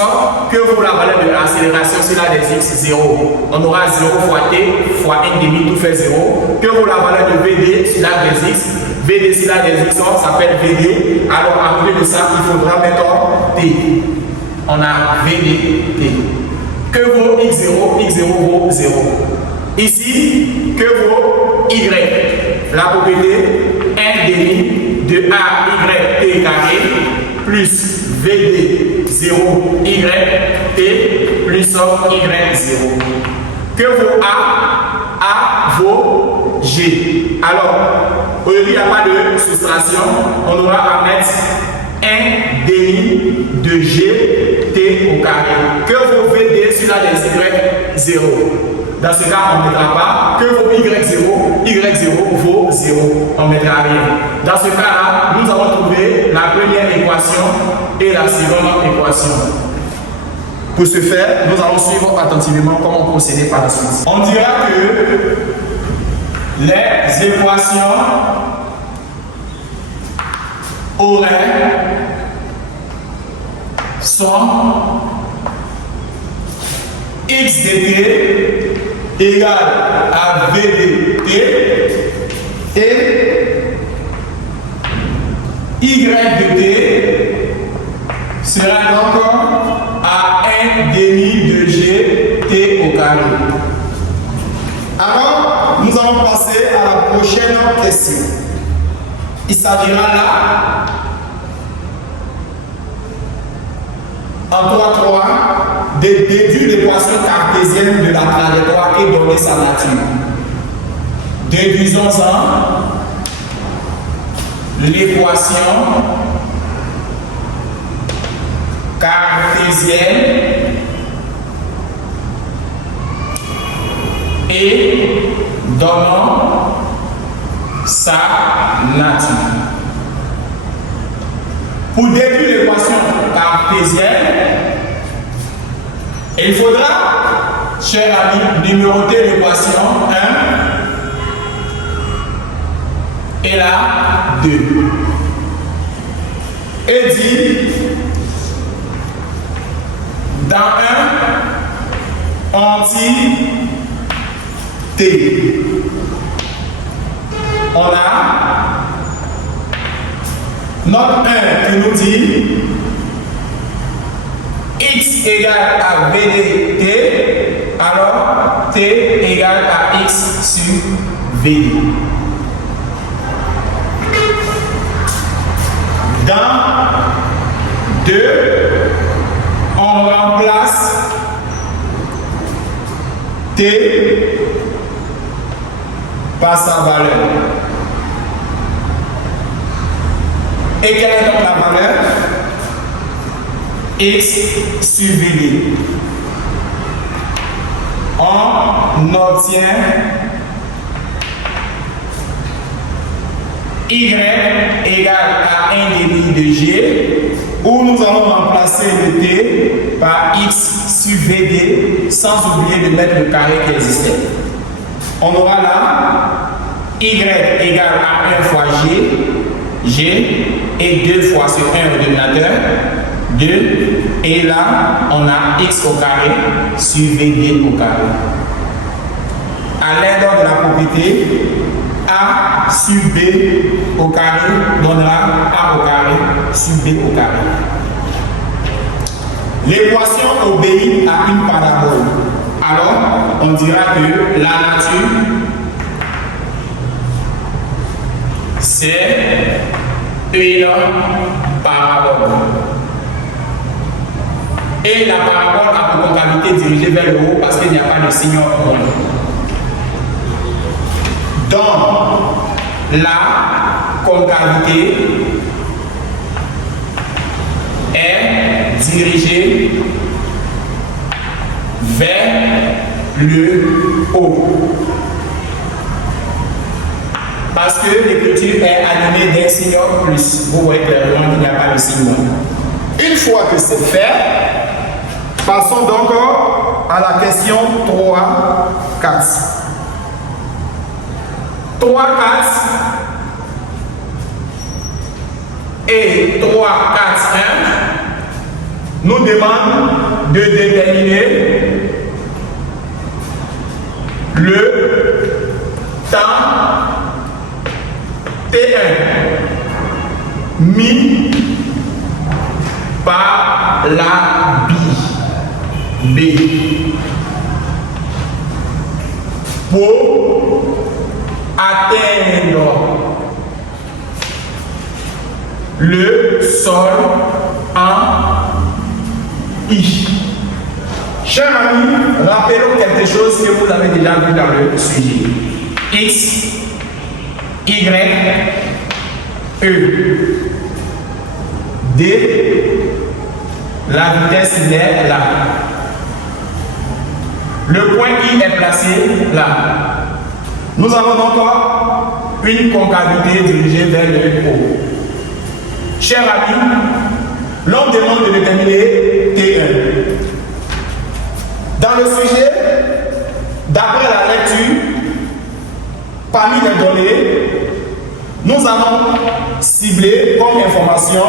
que vaut la valeur de l'accélération sur la des x? 0. On aura 0 fois t fois 1 demi, tout fait 0. Que vaut la valeur de vd sur la des x? Vd sur la des x s'appelle vd. Alors à côté de ça, il faudra mettre t. On a vd, t. Que vaut x0? X0 vaut 0. Ici, que vaut y? La propriété 1 demi de a y t carré plus vd 0 y t plus y0. Que vaut a? A vaut g. Alors, aujourd'hui il n'y a pas de soustraction, on aura à mettre 1 demi de g t au carré. Que vaut vd sur la des y? 0. Dans ce cas, on ne mettra pas. Que vaut y0? Y0 vaut 0. On ne mettra rien. Dans ce cas-là, nous avons trouvé la première équation et la seconde équation. Pour ce faire, nous allons suivre attentivement comment procéder par la suite. On dira que les équations horaires sont x de t égale à v de t et y de t sera donc à 1 demi de g t au carré. Alors, nous allons passer à la prochaine question. Il s'agira là en 3-3 de déduire l'équation cartésienne de la trajectoire et donner sa nature. Déduisons-en l'équation cartésienne et donnons sa nature. Pour déduire l'équation cartésienne, il faudra, chers amis, numéroter l'équation 1 et la 2. Et dit, dans 1, on dit T. On a notre 1 qui nous dit x égale à VDT, alors T égale à x sur VD. Dans 2, on remplace T par sa valeur. Et quelle est donc la valeur? X sur VD. On obtient Y égale à 1,5 de G, où nous allons remplacer le T par X sur VD, sans oublier de mettre le carré qui existait. On aura là Y égale à 1 fois G, et 2 fois sur 1 au dénominateur, 2, et là, on a X au carré sur VD au carré. À l'aide de la propriété, A sur B au carré donnera A au carré sur B au carré. L'équation obéit à une parabole. Alors, on dira que la nature, c'est une parabole. Et la parabole a pour concavité dirigée vers le haut parce qu'il n'y a pas de signe point. Donc, la concavité est dirigée vers le haut. Parce que l'écriture est animée d'un signe plus. Vous voyez clairement qu'il n'y a pas de signe moins. Une fois que c'est fait, passons donc à la question 3, 4. 3, 4 et 3, 4, 1 nous demandent de déterminer le temps T1 mis par la B pour atteindre le sol en I. Chers amis, rappelons quelque chose que vous avez déjà vu dans le sujet. X, Y, E, D, la vitesse est là. Le point I est placé là. Nous avons donc une concavité dirigée vers le haut. Chers amis, l'on demande de déterminer T1. Dans le sujet, d'après la lecture, parmi les données, nous avons ciblé comme information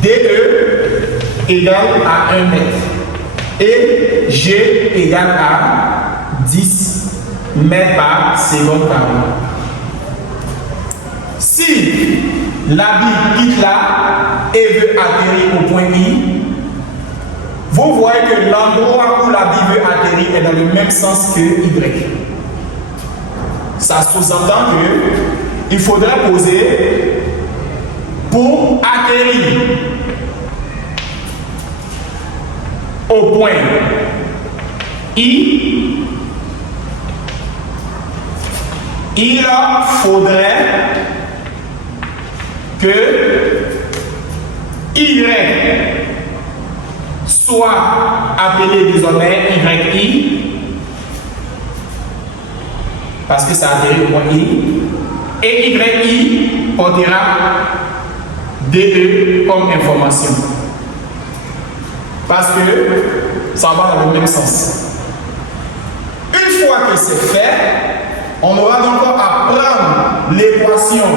DE égale à 1 mètre et G égale à 10 mètres par seconde carré. Si la bille quitte là et veut atterrir au point I, vous voyez que l'endroit où la bille veut atterrir est dans le même sens que Y. Ça sous-entend qu'il faudrait poser pour atterrir au point I, il faudrait que Y soit appelé désormais YI, parce que ça atterrit au point I, et YI portera DE comme information. Parce que ça va dans le même sens. Une fois que c'est fait, on aura donc à prendre l'équation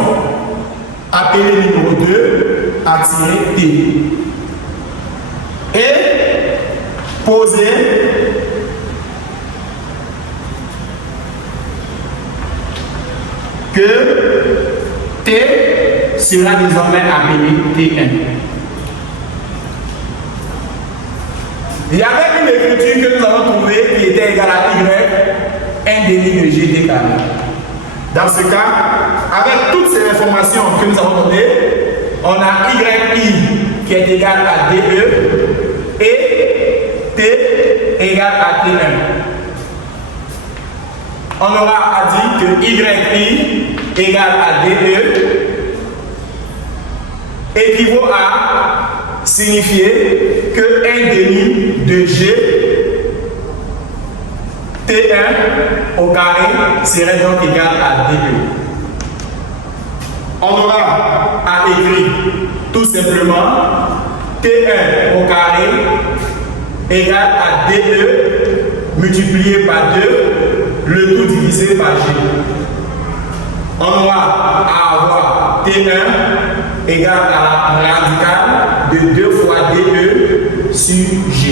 appelée numéro 2 à tirer T et poser que T sera désormais appelé T1. Il y avait une écriture que nous avons trouvée qui était égale à Y, 1 demi de GT carré. Dans ce cas, avec toutes ces informations que nous avons données, on a YI qui est égal à DE et T égale à T1. On aura à dire que YI égale à DE équivaut à signifier que 1 demi de G T1 au carré serait donc égal à DE. On aura à écrire tout simplement T1 au carré égale à DE multiplié par 2, le tout divisé par G. On aura à avoir T1 égale à la radicale de 2 fois DE sur G.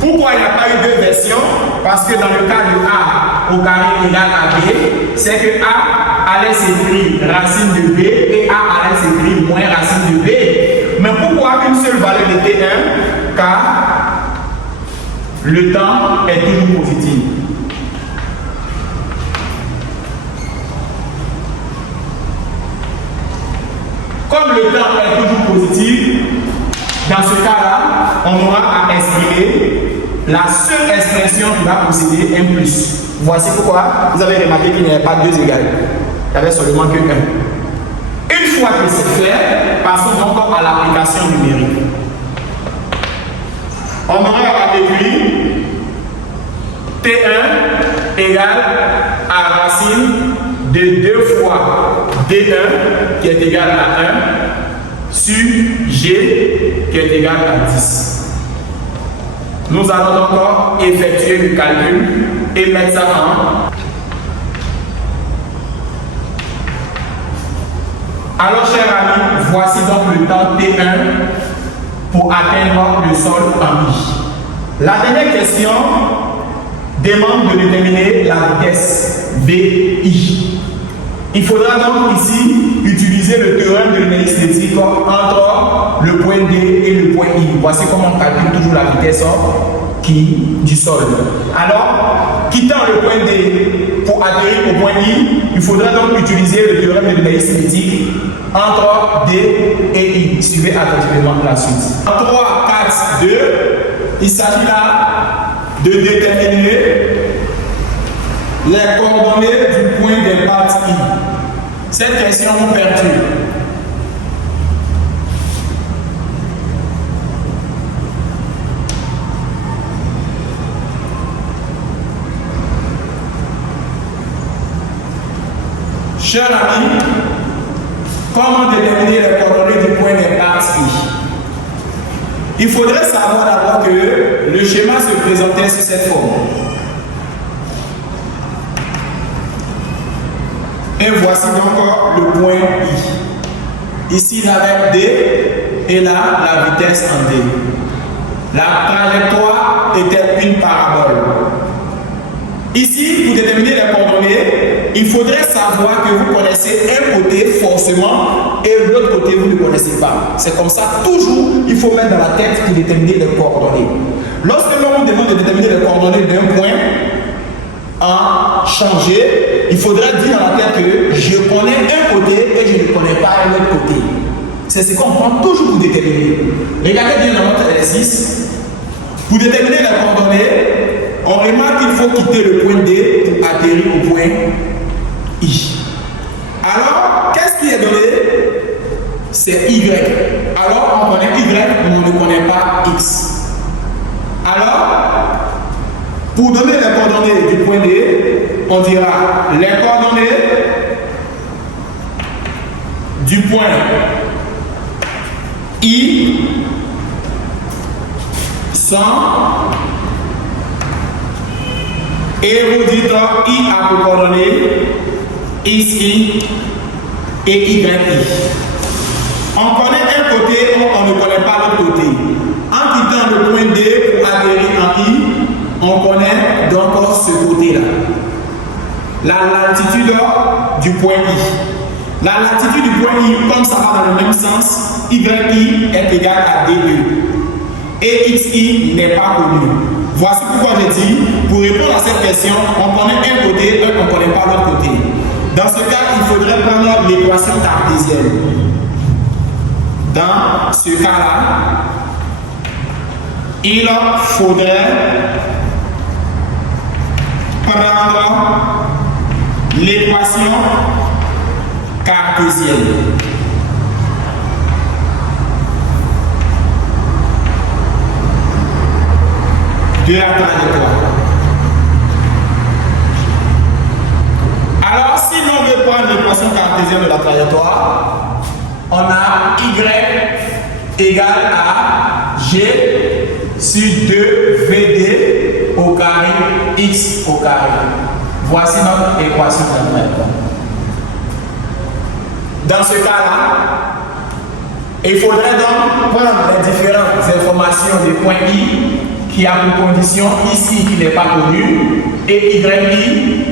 Pourquoi il n'y a pas eu deux versions? Parce que dans le cas de A au carré égale à B, c'est que A allait s'écrire racine de B et A allait s'écrire moins racine de B. Mais pourquoi une seule valeur de T1? Car le temps est toujours positif. Comme le temps est toujours positif, dans ce cas-là, on aura à exprimer la seule expression qui va posséder un plus. Voici pourquoi vous avez remarqué qu'il n'y avait pas deux égales. Il n'y avait seulement que 1. Une fois que c'est fait, passons donc à l'application numérique. On aura à écrire T1 égale à racine de 2 fois D1 qui est égal à 1 sur G qui est égal à 10. Nous allons donc effectuer le calcul et mettre ça en. Alors, chers amis, voici donc le temps T1 pour atteindre le sol en I. La dernière question demande de déterminer la vitesse VI. Il faudra donc ici utiliser le théorème de l'énergie cinétique entre le point D et le point I. Voici comment on calcule toujours la vitesse du sol. Alors, quittant le point D pour atterrir au point I, il faudra donc utiliser le théorème de l'énergie cinétique entre D et I. Suivez attentivement la suite. En 3, 4, 2, il s'agit là de déterminer les coordonnées du point d'impact I. Cette question vous perturbe. Chers amis, comment déterminer les coordonnées du point d'impact I? Il faudrait savoir d'abord que le schéma se présentait sous cette forme. Et voici donc le point I. Ici, il avait D et là, la vitesse en D. La trajectoire était une parabole. Ici, pour déterminer les coordonnées, il faudrait savoir que vous connaissez un côté forcément et l'autre côté, vous ne connaissez pas. C'est comme ça, toujours, il faut mettre dans la tête pour déterminer les coordonnées. Lorsque l'on demande de déterminer les coordonnées d'un point à changer, il faudrait dire dans la tête que je connais un côté et je ne connais pas l'autre côté. C'est ce qu'on prend toujours pour déterminer. Regardez bien dans notre exercice. Pour déterminer les coordonnées, on remarque qu'il faut quitter le point D pour atterrir au point I. Alors, qu'est-ce qui est donné? C'est Y. Alors, on connaît Y, mais on ne connaît pas X. Alors, pour donner les coordonnées du point D, on dira les coordonnées du point I sont, et vous dites I a pour coordonnées ici et YI. On connaît un côté, on ne connaît pas l'autre côté. En quittant le point D pour atterrir en I, on connaît donc ce côté-là. La latitude du point I. La latitude du point I, comme ça va dans le même sens, YI est égal à D2. Et XI n'est pas connu. Voici pourquoi je dis, pour répondre à cette question, on connaît un côté, on ne connaît pas l'autre côté. Dans ce cas, il faudrait prendre l'équation cartésienne. Dans ce cas-là, il faudrait prendre l'équation cartésienne. De la trajectoire. Alors, si l'on veut prendre l'équation cartésienne de la trajectoire, on a Y égale à G sur 2VD au carré X au carré. Voici notre équation de la trajectoire. Dans ce cas-là, il faudrait donc prendre les différentes informations des points I qui a pour condition ici qui n'est pas connu et YI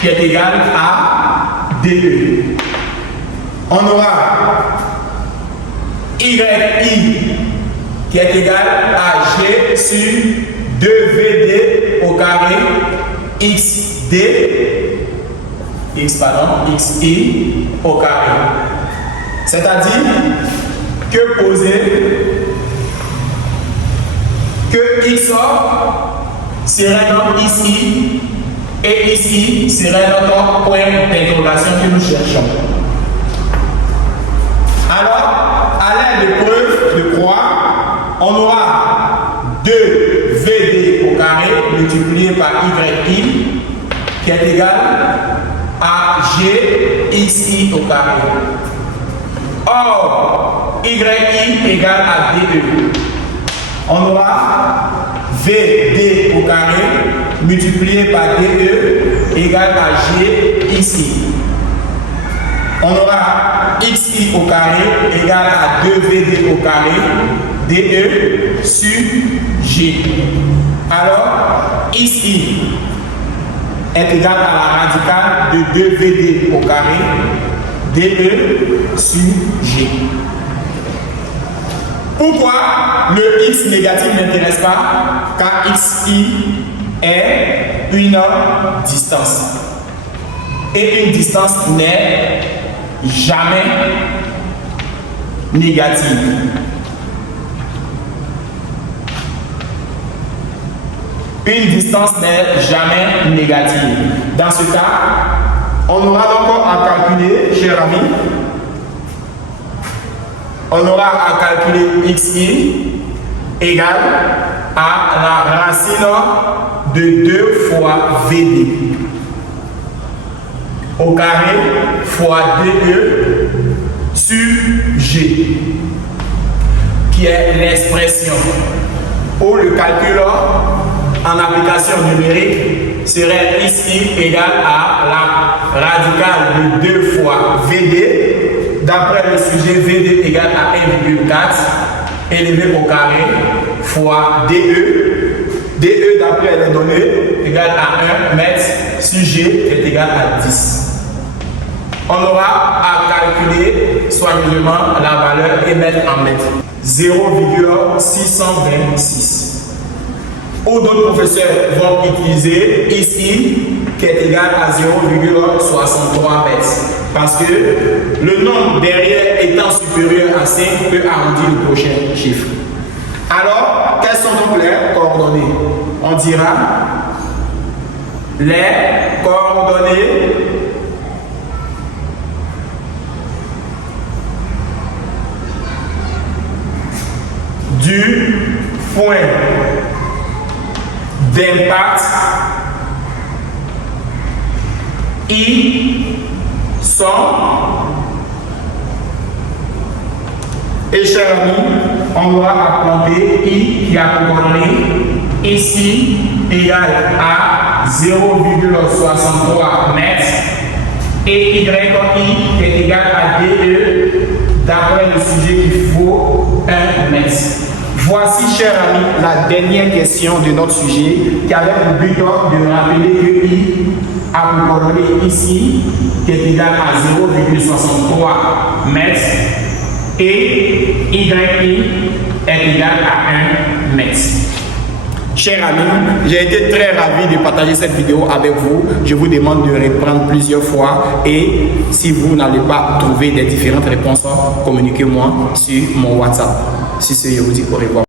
qui est égal à DE. On aura YI qui est égal à G sur 2VD au carré XI au carré. C'est-à-dire que poser que XOR serait donc ici et ici serait notre point d'interrogation que nous cherchons. Alors, à l'aide de preuve de croix, on aura 2VD au carré multiplié par YI qui est égal à GXI au carré. Or, YI égale à DE. On aura VD au carré multiplié par DE égale à GXI. On aura XI au carré égale à 2VD au carré DE sur G. Alors, XI est égal à la radicale de 2VD au carré DE sur G. Pourquoi le X négatif n'intéresse pas? Car XI est une distance. Et une distance n'est jamais négative. Une distance n'est jamais négative. Dans ce cas, on aura donc à calculer, cher ami, on aura à calculer XI égale à la racine de 2 fois VD au carré fois DE sur G, qui est l'expression où le calcul en application numérique serait ici égal à la radicale de 2 fois VD. D'après le sujet, VD égale à 1,4 élevé au carré fois DE. DE d'après les données égale à 1 mètre sur G qui est égal à 10. On aura à calculer soigneusement la valeur et mettre en mètres. 0,626. Ou d'autres professeurs vont utiliser ici qui est égal à 0,63 mètres. Parce que le nombre derrière étant supérieur à 5 peut arrondir le prochain chiffre. Alors, quelles sont donc les coordonnées? On dira les coordonnées du point d'impact I sont, et chers amis, on va appeler I qui a pour coordonnée ici égale à 0,63 mètres et YI qui est égal à DE d'après le sujet qu'il faut 1 mètre. Voici, chers amis, la dernière question de notre sujet qui avait pour but de rappeler que I a pour coordonnée ici qui est égal à 0,63 mètres et YI est égal à 1 mètre. Chers amis, j'ai été très ravi de partager cette vidéo avec vous. Je vous demande de reprendre plusieurs fois et si vous n'allez pas trouver des différentes réponses, communiquez-moi sur mon WhatsApp. Si c'est, je vous dis au revoir.